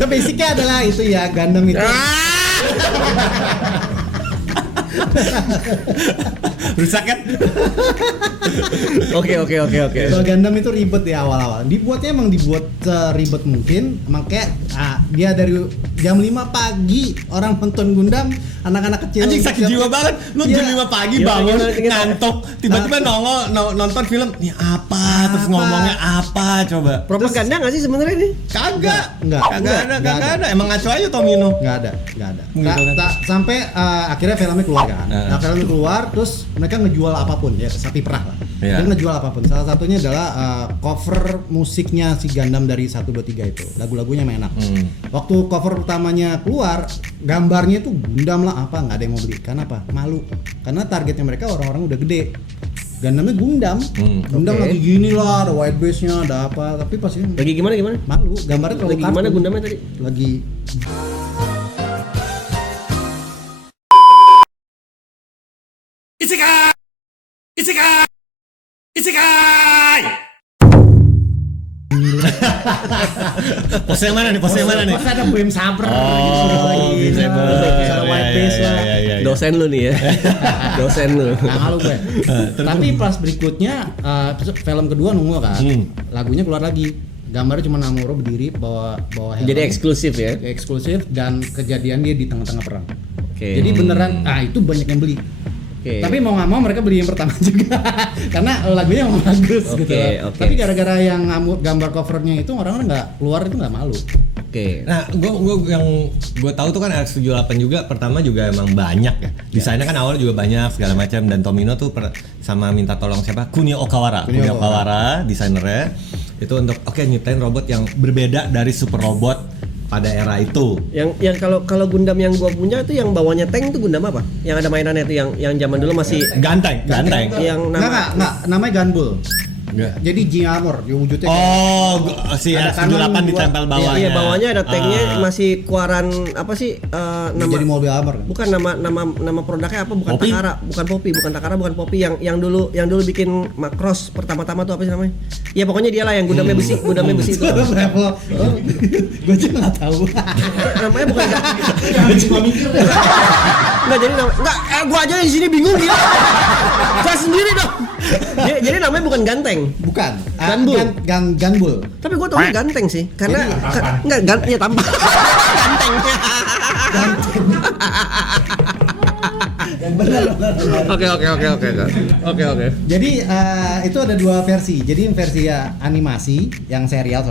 So basicnya adalah itu ya Gundam itu. Rusak kan? Oke. Kalau Gundam itu ribet di awal-awal. Dibuatnya emang dibuat seribet mungkin. Makanya dia dari jam 5 pagi orang nonton Gundam, anak-anak kecil. Anjing sakit jiwa banget. Lu jam 5 pagi bangun ngantuk, tiba-tiba nongol nonton film. Ini apa? Terus ngomongnya apa coba? Propaganda nggak sih sebenarnya ini? Kagak Nggak ada. Emang ngaco aja Tomino. Nggak ada. Gitu kan. Sampai akhirnya filmnya keluar kan. Nah, filmnya keluar, terus mereka ngejual apapun ya, sapi perah lah. Iya. Dia ngejual apapun. Salah satunya adalah cover musiknya si Gundam dari 1, 2, 3 itu. Lagu-lagunya enak. Waktu cover pertamanya keluar, gambarnya itu Gundam lah apa, nggak ada yang mau beli. Karena apa? Malu. Karena targetnya mereka orang-orang udah gede. Gundamnya Gundam. Gundam lagi gini lah, ada white base-nya, ada apa. Tapi pasti Lagi gimana? malu. Gambarnya terlalu Lagi gimana kartun. Gundamnya tadi? Lagi Isekai. Pose yang mana nih? Pos ada BM Saber gitu. Ada white base lah. Dosen lu nih ya. Dosen lu. Nah, malu gue. Tapi pas berikutnya film kedua nunggu kan. Lagunya keluar lagi. Gambarnya cuma Namoro berdiri bawa helm. Jadi eksklusif ya. Eksklusif dan kejadian dia di tengah-tengah perang. Oke. Jadi beneran itu banyak yang beli. Oke. Tapi mau nggak mau mereka beli yang pertama juga karena lagunya emang bagus gitu. Oke. Tapi gara-gara yang gambar covernya itu orang-orang nggak keluar itu nggak malu. Oke. Nah, gue tahu tuh kan RX78 juga pertama juga emang banyak ya. Desainnya kan awal juga banyak segala macam dan Tomino tuh sama minta tolong siapa? Kunio Okawara desainernya itu untuk nyiptain robot yang berbeda dari super robot pada era itu. Yang kalau Gundam yang gua punya itu yang bawahnya tank itu Gundam apa? Yang ada mainannya itu yang zaman dulu masih Ganteng. yang Nggak, namanya Gunbull. Enggak. Jadi G Armor, ya wujudnya kayak- Oh, si Ada R78 kanan, ditempel dua- bawahnya. Iya, bawahnya ada tagnya Ah. masih keluaran apa sih nama jadi mobil armor kan? bukan nama produknya apa, bukan Poppy? Takara, bukan Poppy yang dulu bikin Macross pertama-tama tuh apa sih namanya? Ya pokoknya dia lah yang gudamnya besi itu. Level, gue juga nggak tahu. Namanya bukan Cuma mikir deh. Enggak jadi gua aja di sini bingung ya. Saya sendiri dong. Jadi namanya bukan ganteng. Bukan. Gunbull. Gunbull. Tapi gua taunya ganteng sih karena enggak ya tampak ganteng. Oke. Jadi itu ada dua versi. Jadi versi animasi yang serial,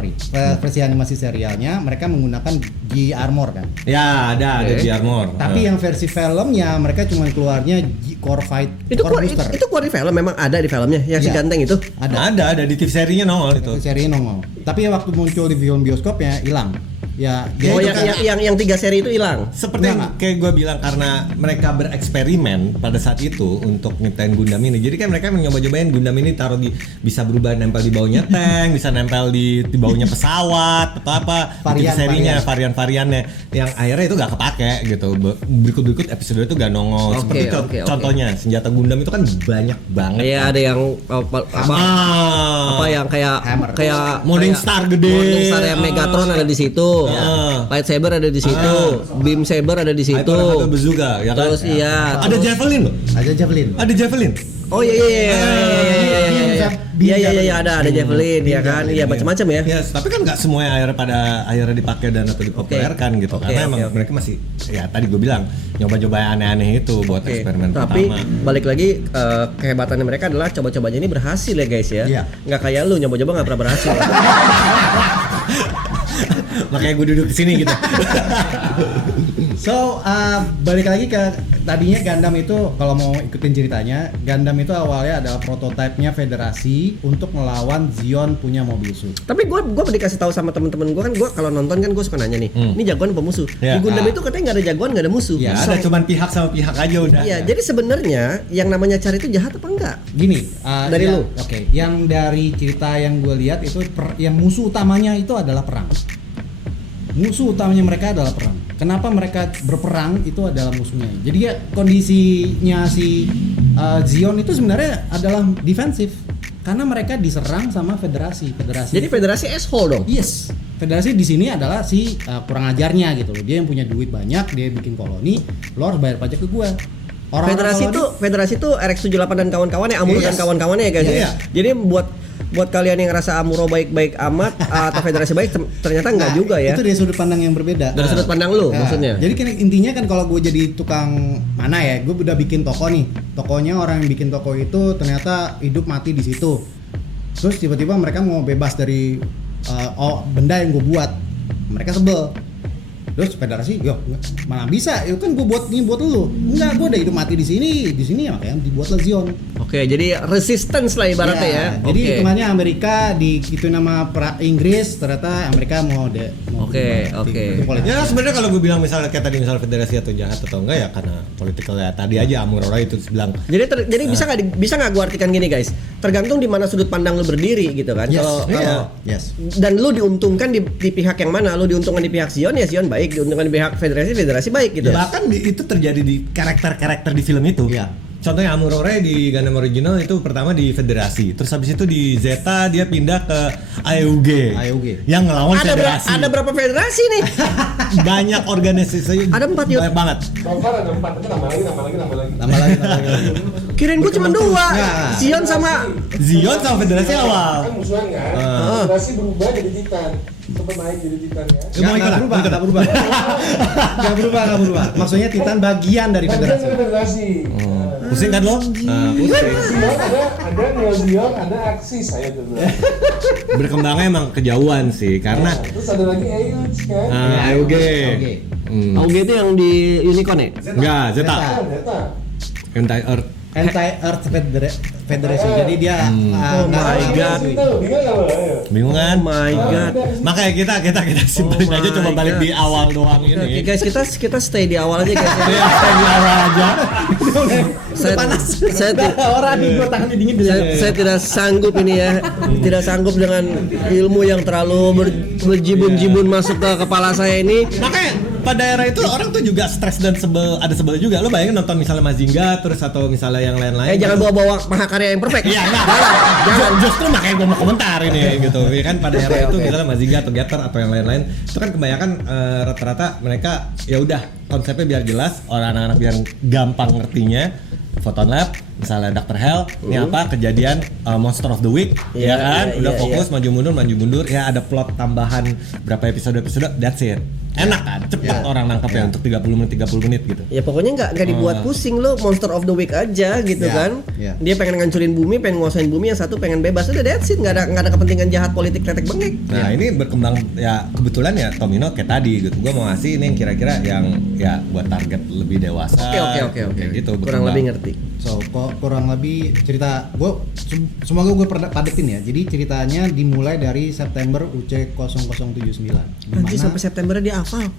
versi animasi serialnya mereka menggunakan G Armor kan. Ya, ada Oke. G Armor. Tapi yang versi filmnya mereka cuma keluarnya Core Fight, Itu Core Booster. itu keluar di film, memang ada di filmnya yang si Iya. ganteng itu. Ada. Ada di TV serinya nongol itu. Itu seri nongol. Tapi waktu muncul di film bioskopnya hilang. Ya, Oh itu kan- yang 3 seri itu hilang. Seperti yang Enggak. kayak gue bilang, karena mereka bereksperimen pada saat itu untuk nyiptain Gundam ini. Jadi kan mereka mencoba-cobain Gundam ini taruh di, bisa berubah nempel di bawahnya tank, bisa nempel di bawahnya pesawat atau apa. Varian- Serinya varian-variannya yang akhirnya itu gak kepake gitu. Berikut-berikut episode itu gak nongol. Oke, Seperti oke. contohnya senjata Gundam itu kan banyak banget. Iya, ada yang apa yang kayak Hammer. Morning kayak Star gede. Morning Star yang Megatron ada di situ. Lightsaber ada di situ. Beam saber ada di situ. Itu bazooka ya kan. Terus iya. Ada javelin loh. Ada Javelin. Ada javelin. Oh iya ada javelin ya kan. Iya macam-macam ya. Ya, tapi kan nggak semua yang akhirnya dipakai dan atau dipopulerkan gitu. Oke, Karena emang oke. mereka masih, ya tadi gue bilang, nyoba-coba yang aneh-aneh itu buat Oke, eksperimen tapi pertama. balik lagi kehebatannya mereka adalah coba-cobanya ini berhasil ya guys ya. Iya. Nggak kayak lu nyoba-coba nggak pernah berhasil. Makanya gue duduk di sini gitu. So, balik lagi ke tadinya Gundam itu, kalau mau ikutin ceritanya, Gundam itu awalnya adalah prototipenya Federasi untuk melawan Zion punya mobil suit. Tapi gue dikasih tahu sama temen-temen gue kan, gue kalau nonton kan gue suka nanya nih, ini jagoan apa musuh? Ya. Di Gundam itu katanya nggak ada jagoan, nggak ada musuh. Ya ada cuman pihak sama pihak aja udah. Iya, jadi sebenarnya yang namanya cari itu jahat apa enggak? Gini, Dari lu? Oke, yang dari cerita yang gue lihat itu yang musuh utamanya itu adalah perang. Musuh utamanya mereka adalah perang. Kenapa mereka berperang itu adalah musuhnya. Jadi ya kondisinya si Zion itu sebenarnya adalah defensif karena mereka diserang sama Federasi. Jadi federasi asshole dong. Yes, Federasi di sini adalah si kurang ajarnya gitu loh. Dia yang punya duit banyak, dia bikin koloni, lo harus bayar pajak ke gua. Federasi itu RX-78 dan kawan-kawannya, Amuro dan Yes. kawan-kawannya ya guys. Iya. Ya. Jadi buat kalian yang ngerasa Amuro baik-baik amat atau Federasi baik, ternyata enggak juga ya. Itu dari sudut pandang yang berbeda. Dari sudut pandang lu maksudnya. Jadi kan intinya kan kalau gue jadi tukang mana ya, gue udah bikin toko nih. Tokonya orang yang bikin toko itu ternyata hidup mati di situ. Terus tiba-tiba mereka mau bebas dari benda yang gue buat. Mereka sebel. Terus Federasi, yo mana bisa? Ya kan gue buat ini buat lu. Enggak, gue udah hidup mati di sini ya makanya dibuatlah Zion. Oke, jadi resistance lah ibaratnya ya. Jadi Oke. hitungannya Amerika itu nama Inggris, ternyata Amerika mau Oke. itu politik. Ya sebenarnya kalau gue bilang misalnya kayak tadi misalnya federasi atau jahat atau enggak ya karena political ya tadi aja Amuro itu bilang Jadi bisa nggak gue artikan gini guys? Tergantung di mana sudut pandang lu berdiri gitu kan. Yes, Kalau yes. dan lu diuntungkan di pihak yang mana? Lu diuntungkan di pihak Zion ya Zion baik, diuntungkan di pihak federasi baik gitu. bahkan itu terjadi di karakter-karakter di film itu. Iya. Contohnya Amuro-ray di Gundam original itu pertama di Federasi, terus habis itu di Zeta dia pindah ke AEUG. Yang ngelawan Federasi. Ada berapa federasi nih? Banyak organisasi. Ada 4 yuk. Banyak banget. So far ada 4, tapi tambah lagi. Tambah lagi. Kirain gue cuma 2. Nah. Zion sama Zion sama Federasi awal. Kan musuhan kan? Federasi berubah jadi Titan. Sempat naik jadi Titan ya. Nggak berubah. Maksudnya Titan bagian dari Bagian Federasi. dari Federasi. Pusing kan lo? Nah, pusing. Zion ada Neo Zion, ada Axis saya tuh bilang. Berkembangnya emang kejauhan sih karena Terus ada lagi AEUG kan? AEUG. AUG itu yang di Unicorn ya? Enggak, Zeta. Zeta. Anti Earth. Anti-Earth Federation. Jadi dia Oh my God. Bingung kan? Oh my god. Makanya kita simpelin Oh aja, coba my balik God. di awal doang Oke ini. guys, kita stay di awal aja guys. Iya, kita di awal aja. Saya orang nih gua tangannya dingin saya tidak sanggup ini ya, tidak sanggup dengan ilmu yang terlalu berjibun-jibun masuk ke kepala saya ini. Makanya pada era itu orang tuh juga stres dan sebel, ada sebel juga. Lo bayangin nonton misalnya Mazinga terus atau misalnya yang lain-lain. Jangan bawa-bawa mahakarya yang perfect. Iya, enggak. Jangan. Justru makanya gue mau komentar ini gitu. Ya kan pada era itu Oke. misalnya Mazinga atau Getter atau yang lain-lain itu kan kebanyakan rata-rata mereka ya udah konsepnya biar jelas, orang anak-anak biar gampang ngertinya. Photon Lab, misalnya Dr. Hell, ini apa kejadian Monster of the Week, Iya, ya kan? iya, Udah iya, fokus maju mundur, ya ada plot tambahan berapa episode, that's it. Enak kan? Cepat orang nangkapnya untuk 30 menit gitu. Ya pokoknya nggak dibuat pusing lo, Monster of the Week aja gitu Ya, kan. ya. Dia pengen ngancurin bumi, pengen nguasain bumi, yang satu pengen bebas, udah that's it, nggak ada kepentingan jahat politik tetek bengek. Nah ini berkembang ya kebetulan ya Tomino kayak tadi gitu. Gue mau ngasih ini yang kira-kira yang ya buat target lebih dewasa. Oke. Kayak gitu. Kurang berkembang. lebih ngerti. So, kurang lebih cerita semoga gue padetin ya. Jadi ceritanya dimulai dari September UC 0079. Nanti sampai September dia hafal.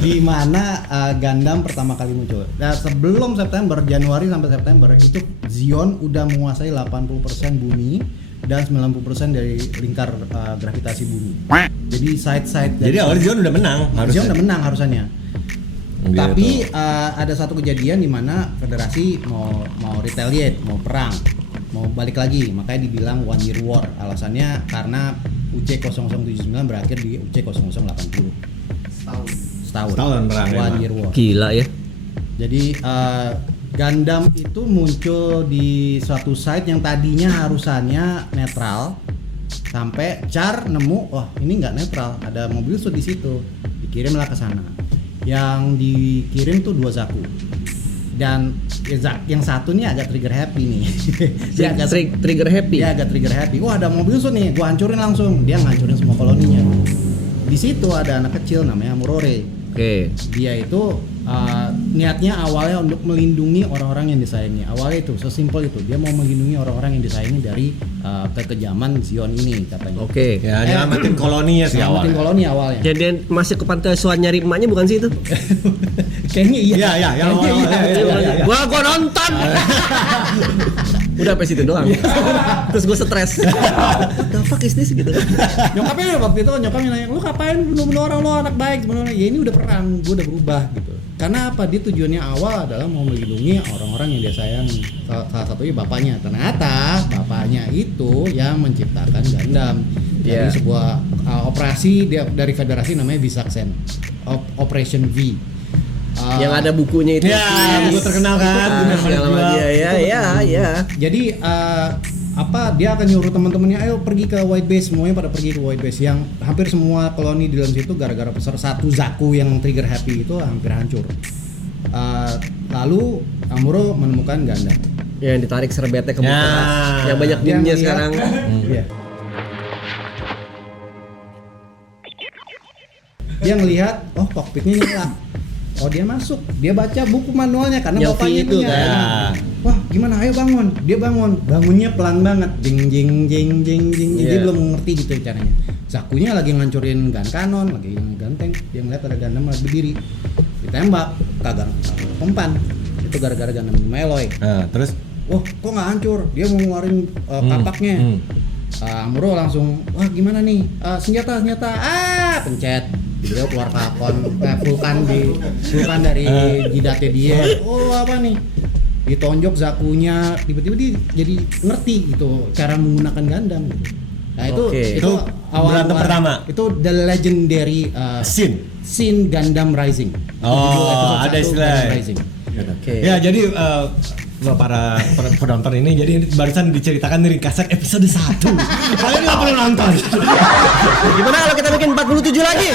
Di mana Gundam pertama kali muncul. Nah, sebelum September, Januari sampai September itu Zion udah menguasai 80% bumi dan 90% dari lingkar gravitasi bumi. Jadi side-side Jadi awalnya Zion udah menang. Zion udah menang harusnya. Gitu. Tapi ada satu kejadian di mana federasi mau retaliate, mau perang, mau balik lagi, makanya dibilang one year war. Alasannya karena UC 0079 berakhir di UC 0080. Setahun perang, one emang. year war. Gila ya. Jadi Gundam itu muncul di suatu site yang tadinya harusannya netral, sampai Char nemu, wah ini nggak netral, ada mobil suit di situ, dikirimlah ke sana. Yang dikirim tuh 2 Zaku, dan yang satu nih agak trigger happy nih. Dia agak Trigger happy. Dia agak trigger happy. Wah ada mobil suit nih, gua hancurin langsung. Dia ngancurin semua koloninya. Di situ ada anak kecil namanya Murore. Oke. Dia itu niatnya awalnya untuk melindungi orang-orang yang disayangi. Awalnya itu sesimpel itu, dia mau melindungi orang-orang yang disayangi dari kekejaman Zion ini katanya. Oke. Ya nyelamatin koloninya sih Nyelamatin awalnya. koloni awalnya. Jadi dia masih ke pantai asuhan nyari emaknya bukan sih itu? Kayaknya iya. Iya, yang Kayaknya awal-awal, iya. Gua nonton. Udah sampai situ doang. Terus gue stres. What the fuck is this gitu. Nyokapnya waktu itu nyokapnya nanya, lu ngapain bunuh orang, lu anak baik sebenarnya. Ya ini udah perang, gue udah berubah gitu. Karena apa? Dia tujuannya awal adalah mau melindungi orang-orang yang dia sayangi. Salah satunya bapaknya. Ternyata bapaknya itu yang menciptakan Gundam. Dari Yeah. sebuah operasi dari federasi namanya Bisaksen. Operation V. Yang ada bukunya itu. Ya, buku terkenal kan. Ah, segala macam. Ya. Jadi dia akan nyuruh teman-temannya, ayo pergi ke White Base, semuanya pada pergi ke White Base. Yang hampir semua koloni di dalam situ gara-gara besar satu Zaku yang trigger happy itu hampir hancur. Lalu Amuro menemukan Gundam. Yang ditarik serbetnya ke Ya. bekas. Yang banyak Dia dimnya ngeliat- sekarang. Iya. Dia ngelihat, oh kokpitnya nyala. Oh dia masuk, dia baca buku manualnya karena Yang bapaknya itu punya. kan. Wah gimana, ayo bangun. Dia bangunnya pelan banget, jing. Dia Iya. belum ngerti gitu caranya. Zakunya lagi ngancurin gun kanon, lagi ganteng. Dia ngeliat ada Gundam berdiri, ditembak, kagak mempan. Itu gara-gara Gundam Meloy. Nah, terus Wah kok nggak hancur? Dia mau ngeluarin kapaknya. Amuro langsung, wah gimana nih? Senjata, pencet. Dia keluar vulkan dari jidatnya dia. Oh apa nih? Ditonjok Zakunya, tiba-tiba dia jadi ngerti gitu cara menggunakan Gundam. Gitu. Nah Oke. Itu berantem pertama. Itu the legendary scene Gundam Rising. Itu judul episode ada 1 istilah. Gundam Rising. Oke. Ya jadi para penonton ini jadi barusan diceritakan ringkasan episode 1. Kalian nggak perlu nonton. Gimana kalau kita bikin 47 lagi?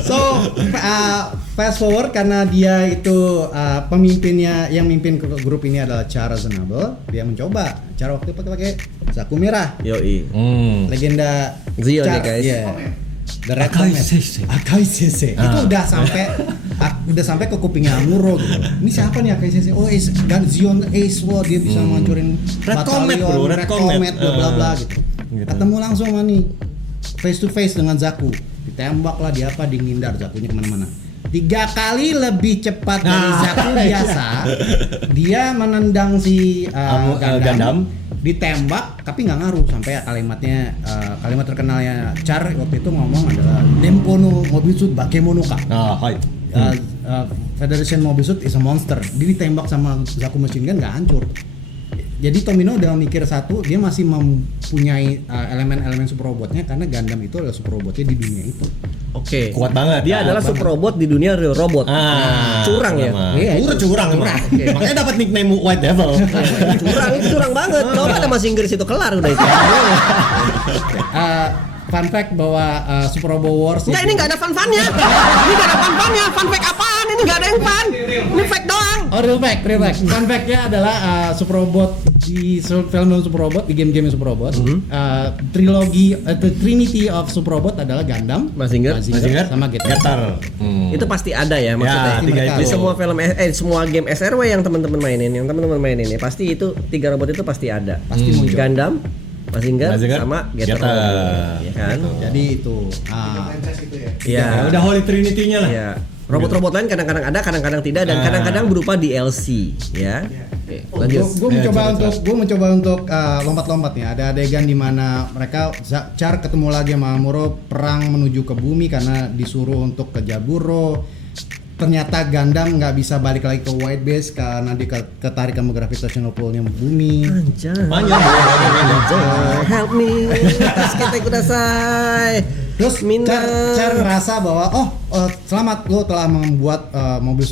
So fast forward karena dia itu pemimpinnya, yang mimpin grup ini adalah Char Zenable. Dia mencoba cara waktu itu pakai Zaku merah. Yoi. Legenda Zion ya, Char, guys. iya. The Red Akai Comet. Sensei. Akai Sensei. Itu udah sampai ke kupingnya Amuro gitu. Ini siapa nih Akai Sensei? Oh, Zion Ace, wah dia bisa ngancurin Red Comet, bro, Red Comet. bla bla bla gitu. Gitu. Ketemu langsung sama nih face to face dengan Zaku. Ditembak lah dia dihindar, Zakunya kemana-mana. 3 kali lebih cepat dari Zaku biasa. Dia menendang si Gundam, ditembak tapi nggak ngaruh sampai kalimatnya kalimat terkenalnya Char waktu itu ngomong adalah Nempono Mobisut Bakemonoka. Federation Mobisut is a monster. Dia ditembak sama Zaku Machine Gun nggak hancur. Jadi Tomino udah mikir satu, dia masih mempunyai elemen-elemen super robotnya karena Gundam itu adalah super robotnya di dunia itu. Oke. Kuat banget. Dia adalah super robot di dunia real robot. Curang ya. Iya, itu curang emang. Oke. Makanya dapat nickname White Devil. Curang itu curang banget. Coba ada bahasa Inggris itu kelar udah itu. Fun fact bahwa Super Robo Wars Enggak, ini enggak ada fun-funnya. Ini enggak ada fun-funnya. Fun fact apaan? Ini enggak ada yang fun. Ini fact doang. Oh, real fact. Fun fact-nya adalah Super Robot di film Super Robot, di game-game Super Robot. Trilogi the Trinity of Super Robot adalah Gundam, Mazinger, sama Getter. Itu pasti ada ya maksudnya. Ya, 3 di itu. semua film semua game SRW yang teman-teman mainin ya pasti itu 3 robot itu pasti ada. Pasti muncul. Gundam, Mazinger Mazinger, sama Getter. Getter. Ya kan? Jadi itu franchise itu ya. Iya. Ya, udah Holy Trinity-nya lah. Ya. Robot-robot lain kadang-kadang ada, kadang-kadang tidak dan kadang-kadang berupa DLC, ya. Oke, lanjut. Gue mencoba untuk lompat-lompat nih. Ada adegan di mana mereka Char ketemu lagi sama Amuro perang menuju ke bumi karena disuruh untuk ke Jaburo. Ternyata Gundam nggak bisa balik lagi ke White Base karena dia ketarik sama gravitational pull-nya bumi. Anjay. Panjang. Help me. Tasukite kudasai. Terus Minta. Char ngerasa bahwa selamat, lo telah membuat mobil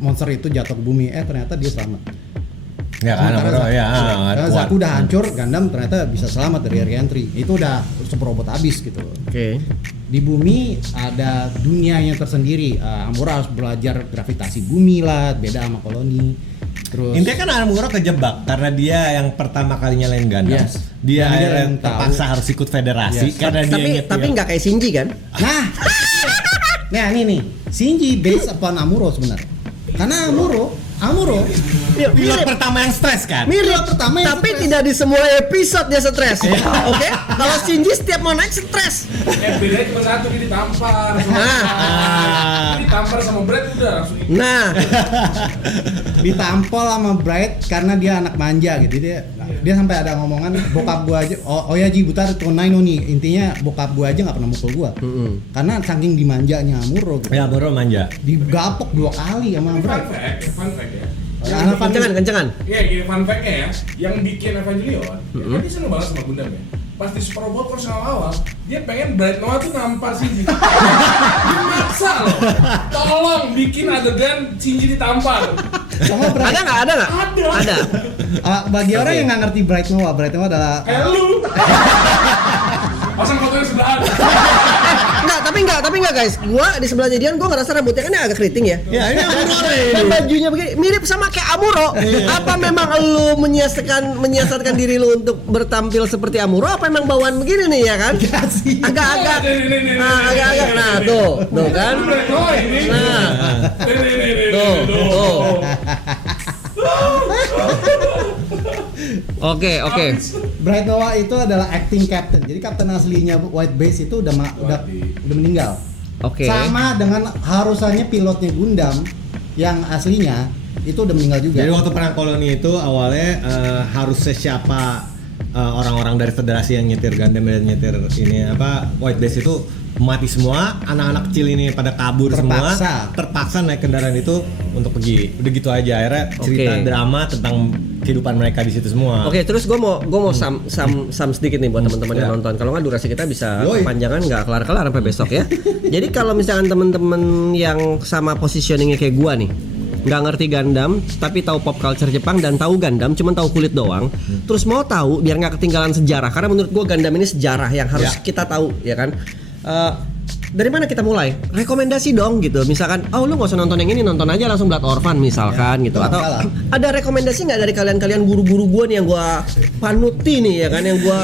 monster itu jatuh ke bumi. Ternyata dia selamat. Ya kan, Karena Zaku udah hancur, Gundam ternyata bisa selamat dari re-entry. Itu udah super robot abis gitu. Oke. Di bumi ada dunianya tersendiri. Amuro harus belajar gravitasi bumi lah, beda sama koloni. Terus Intinya kan Amuro kejebak karena dia yang pertama kali nyalain Gundam. Yes. Dia Karena dia akhirnya yang tahu. terpaksa harus ikut federasi Yes. karena dia nyetir. Tapi nggak kayak Shinji kan? Nah ini nih, Shinji based upon Amuro sebenarnya. Karena Amuro Ya, pilot pertama yang stres kan? mirip pertama yang tapi stres. tidak di semua episode dia stres. Oke? Kalau Shinji setiap mau naik stres. Bedanya cuma satu, dia ditampar. Dia ditampar sama Brad udah langsung. Nah, ditampol sama Bright karena dia anak manja gitu. Dia sampai ada ngomongan bokap gua aja Oyaji Butar Tonai no nih, intinya bokap gua aja nggak pernah mukul gua. Karena saking dimanjanya Amuro gitu. Ya, Amuro manja. Digapok 2 kali sama Bright. Fun fact ya. kencengan. Iya, gini fun fact-nya ya. Yang bikin Evangelion, kan dia seneng banget sama Gundam ya. Pas di Super Robot Wars awal, dia pengen Bright Noah tuh nampar Shinji. Dia maksa loh. Tolong bikin adegan Shinji ditampar. Sama Bright. Ada nggak? Ada. Bagi orang yang nggak ngerti Bright Noah adalah Kayak lu. Pasang fotonya sebelahan. Tapi enggak guys. Gua di sebelahnya Dian gua ngerasa rambutnya kan agak keriting ya. Ya, ini Amuro Dan bajunya begini mirip sama kayak Amuro. Apa memang lu menyiasatkan diri lu untuk bertampil seperti Amuro apa emang bawaan begini nih ya kan? Agak-agak. Agak-agak. Nah, tuh kan. Bright Noah ini. Nah, Nih. tuh. Oke. Bright Noah itu adalah acting captain. Jadi kapten aslinya White Base itu udah meninggal. Oke. Sama dengan harusannya pilotnya Gundam yang aslinya itu udah meninggal juga. Jadi waktu perang koloni itu awalnya harusnya siapa orang-orang dari federasi yang nyetir Gundam dan nyetir ini White Base itu mati semua, anak-anak kecil ini pada kabur terpaksa naik kendaraan itu untuk pergi. Udah gitu aja akhirnya cerita drama tentang kehidupan mereka di situ semua. Oke, terus gue mau sum sedikit nih buat teman-teman yang nonton. Kalau nggak durasi kita bisa panjangan nggak kelar-kelar sampai besok ya. Jadi kalau misalkan teman-teman yang sama positioningnya kayak gua nih, nggak ngerti Gundam tapi tahu pop culture Jepang dan tahu Gundam cuman tahu kulit doang, terus mau tahu biar nggak ketinggalan sejarah karena menurut gua Gundam ini sejarah yang harus kita tahu ya kan. Dari mana kita mulai? Rekomendasi dong gitu. Misalkan, lu nggak usah nonton yang ini, nonton aja langsung Blood Orphan misalkan gitu. Atau ada rekomendasi nggak dari kalian guru-guru gue nih yang gue panuti nih ya kan, yang gue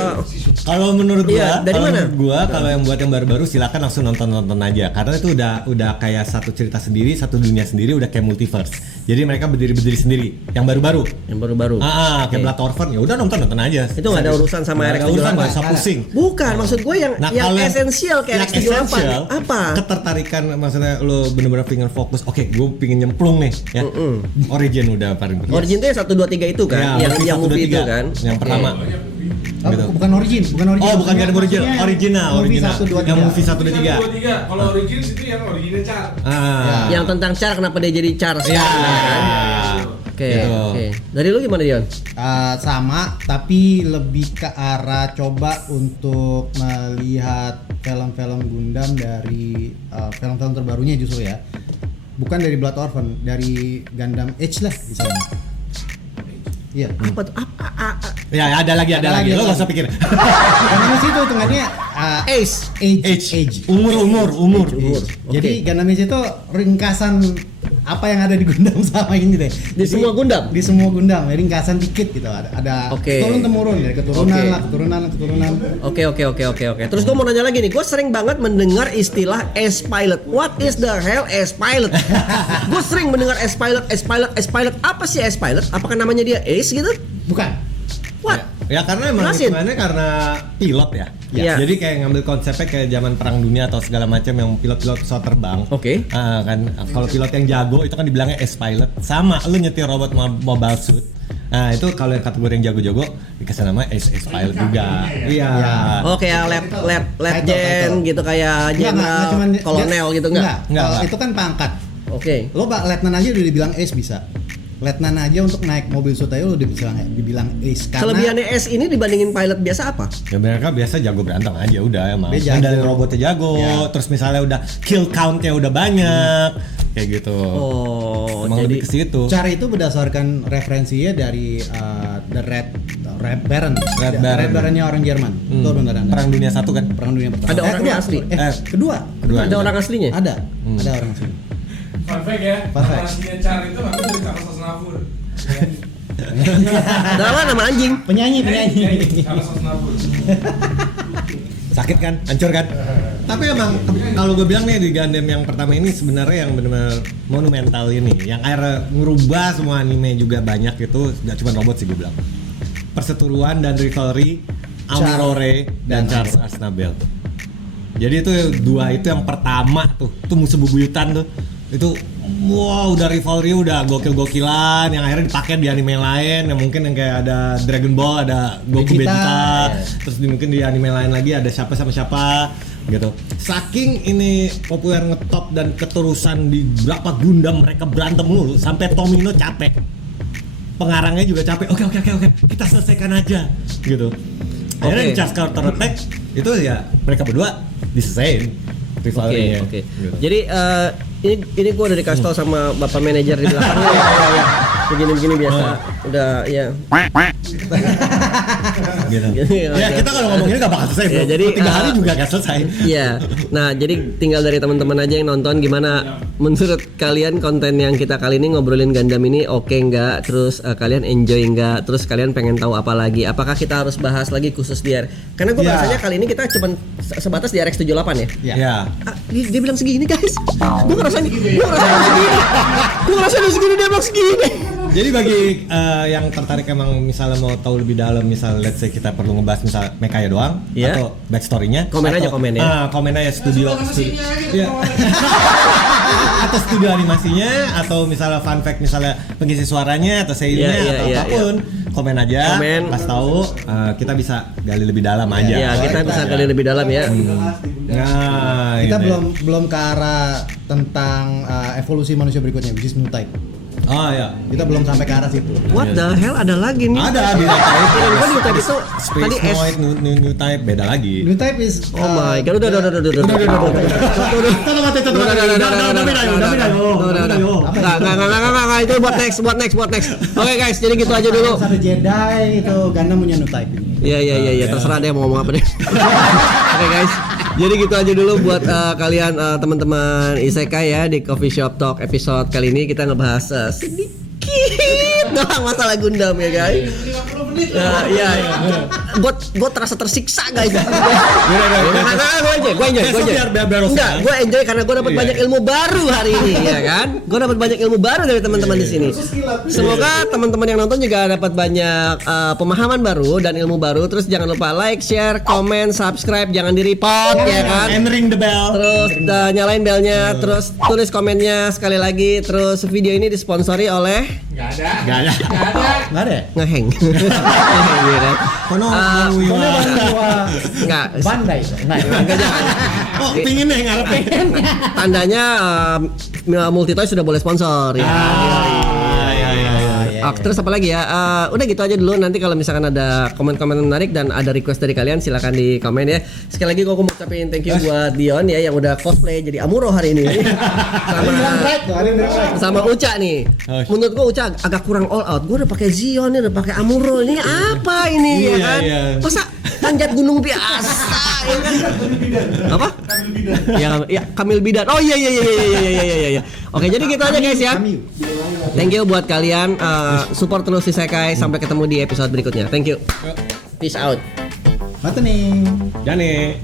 Kalau menurut Iya, gua, dari kalau mana? menurut gua, kalau yang buat yang baru-baru silakan langsung nonton aja karena itu udah kayak satu cerita sendiri, satu dunia sendiri, udah kayak multiverse. Jadi mereka berdiri sendiri. Yang baru-baru. Yang baru-baru. Kayak Blood Orphan ya udah nonton aja. Itu nggak ada urusan sama Nggak ada urusan, RX78. nggak usah pusing. Bukan, maksud gue yang kalau esensial kayak yang RX78. esensial, Apa? Ketertarikan maksudnya lo bener-bener pengen fokus. Oke, gue pengen nyemplung nih ya. Origin udah paling bener. Origin tuh yang 1 2 3 itu kan, Ya, yang movie itu kan. Yang Oke. pertama. Gitu. Bukan origin. Oh, bukan Gundam original, Maksudnya original. movie 1, 2, 3. Yang movie 1 2 3. 1, 2, 3. Kalau Origins itu yang originnya Char. Yang tentang Char kenapa dia jadi Char Ya. sekarang, kan? Oke, Gitu. oke. Dari lu gimana, Dion? Sama, tapi lebih ke arah coba untuk melihat film-film Gundam dari film-film terbarunya justru ya. Bukan dari Blood Orphan, dari Gundam Age lah misalnya. Iya. Apa tuh? Ya, ada lagi. Lo gak usah pikir. Gundam Age itu hitungannya Ace. age. Umur. Jadi Gundam Age itu ringkasan apa yang ada di Gundam sama ini deh. Di semua Gundam? Di semua Gundam, ringkasan dikit gitu. Ada Oke. turun temurun dari keturunan Oke. lah, keturunan. Oke. Terus gue mau nanya lagi nih, gue sering banget mendengar istilah S-Pilot. What is the hell S-Pilot? Gue sering mendengar S-Pilot. Apa sih S-Pilot? Apakah namanya dia Ace gitu? Bukan. What? Ya karena emang Jelasin. hitungannya karena pilot ya. Iya. Jadi kayak ngambil konsepnya kayak zaman perang dunia atau segala macam yang pilot-pilot pesawat terbang. Oke. Kan kalau pilot yang jago itu kan dibilangnya S-Pilot. Sama lu nyetir robot mobile suit. Nah, itu kalau yang kategori yang jago-jago dikasih nama S-Pilot juga. Iya. Oh kayak letjen gitu kayak jenderal, kolonel gitu enggak? Enggak. Itu kan pangkat. Oke. Lo letnan aja udah dibilang ace bisa. Letnan aja untuk naik mobil suit aja lo udah dibilang ace karena Kelebihannya S ini dibandingin pilot biasa apa? Ya mereka biasa jago berantem aja udah emang. Dia jago. Dari robotnya jago, terus misalnya udah kill count-nya udah banyak. Kayak gitu. Oh, Emang jadi lebih ke situ. cara itu berdasarkan referensinya dari The Red Baron. Red Baron. Red Baronnya orang Jerman. Itu beneran. Perang dunia 1 kan? Perang dunia pertama. Ada orangnya asli? Kedua. Kedua. ada orang aslinya? Ada orang asli. Fun fact ya, Fun fact. aslinya Char itu namanya dari Charles Aznavour. Nama anjing. Penyanyi. Charles Aznavour. Sakit kan? Hancur kan? Tapi emang kalau gue bilang nih di Gundam yang pertama ini sebenarnya yang benar-benar monumental ini, yang akhirnya ngerubah semua anime juga banyak itu, gak cuma robot sih gue bilang. Perseteruan dan rivalry Aurore dan Charles Aznavour. Jadi itu dua itu yang pertama tuh musuh bebuyutan tuh. Itu wow, udah rivalry udah gokil-gokilan yang akhirnya dipakai di anime lain yang mungkin yang kayak ada Dragon Ball, ada Goku Vegeta, terus mungkin di anime lain lagi ada siapa sama siapa gitu. Saking ini populer ngetop dan keterusan di berapa Gundam mereka berantem mulu sampai Tomino capek. Pengarangnya juga capek. Oke, kita selesaikan aja gitu. Akhirnya di Charge Counter Attack itu ya mereka berdua diselesain rivalry-nya. Oke. Gitu. Jadi ini gue udah dikasih tau sama bapak manajer di belakangnya. Begini biasa. Udah ya. Gitu. Gitu. Ya kita kalau ngomongin gak bakal selesai bro. Ya, jadi, 3 hari juga gak selesai. Iya. Nah, jadi tinggal dari teman-teman aja yang nonton gimana menurut kalian konten yang kita kali ini ngobrolin Gundam ini oke nggak? Terus kalian enjoy nggak? Terus kalian pengen tahu apa lagi? Apakah kita harus bahas lagi khusus di karena gue Ya. rasanya kali ini kita cuma sebatas di RX78 ya. Ya. Dia bilang segini guys. Gue ngerasain segini. Gue ngerasain segini dia bilang segini. Jadi bagi yang tertarik emang misalnya mau tahu lebih dalam, misal let's say kita perlu ngebahas misal mekanya doang Iya. atau backstory-nya, Komen aja, komen ya. komen aja studio. Iya. Atau studio animasinya atau misalnya fun fact misalnya pengisi suaranya atau seiyunya Iya, atau iya, apapun. Komen aja, Komen. pas tahu kita bisa gali lebih dalam aja. Ya, kita bisa kali lebih dalam ya. Nah, Kita gitu. belum ke arah tentang evolusi manusia berikutnya, which is new type. Oh ya. Kita belum sampai ke arah situ. What the hell ada lagi nih? Ada di type. Kirain gua new type itu Space tadi S. Noid, new type beda lagi. New type is Oh my god, udah. Enggak, itu buat next. Oke guys, jadi gitu aja dulu. Ada Jedi itu Gundam punya new type. Iya, terserah deh mau ngomong apa deh. Oke guys, jadi gitu aja dulu buat kalian teman-teman Isekai ya di Coffee Shop Talk episode kali ini kita ngebahas sedikit doang masalah Gundam ya guys. menit Iya. Gue terasa tersiksa guys. Gue enjoy. Enggak, gue enjoy karena gue dapat banyak ilmu baru hari ini, ya kan? Gue dapat banyak ilmu baru dari teman-teman di sini. Semoga teman-teman yang nonton juga dapat banyak pemahaman baru dan ilmu baru. Terus jangan lupa like, share, comment, subscribe, jangan di-report, ya kan? And ring the bell. Terus nyalain belnya, terus tulis komennya sekali lagi. Terus video ini disponsori oleh nggak ada Nggak ada ya? ngeheng. Ngeheng, ya kan? Kono Enggak. Bandai. Nah, Enggak jangan. Oh, pingin deh ngarepin. Tandanya Multitoy sudah boleh sponsor ya. Terus apa lagi ya? Udah gitu aja dulu. Nanti kalau misalkan ada komen-komen menarik dan ada request dari kalian, silakan di komen ya. Sekali lagi gue mau ucapin thank you buat Dion ya yang udah cosplay jadi Amuro hari ini. sama Uca nih. Menurut gue Uca agak kurang all out. Gue udah pakai Zion nih, udah pakai Amuro. Ini apa ini ya kan? Masa panjat gunung biasa ya kan? Apa? Ya Kamil Bidan. Oh iya. Oke, jadi gitu aja guys ya. Thank you buat kalian support terus di Sekai. Sampai ketemu di episode berikutnya. Thank you. Peace out. Mata nih. Jane.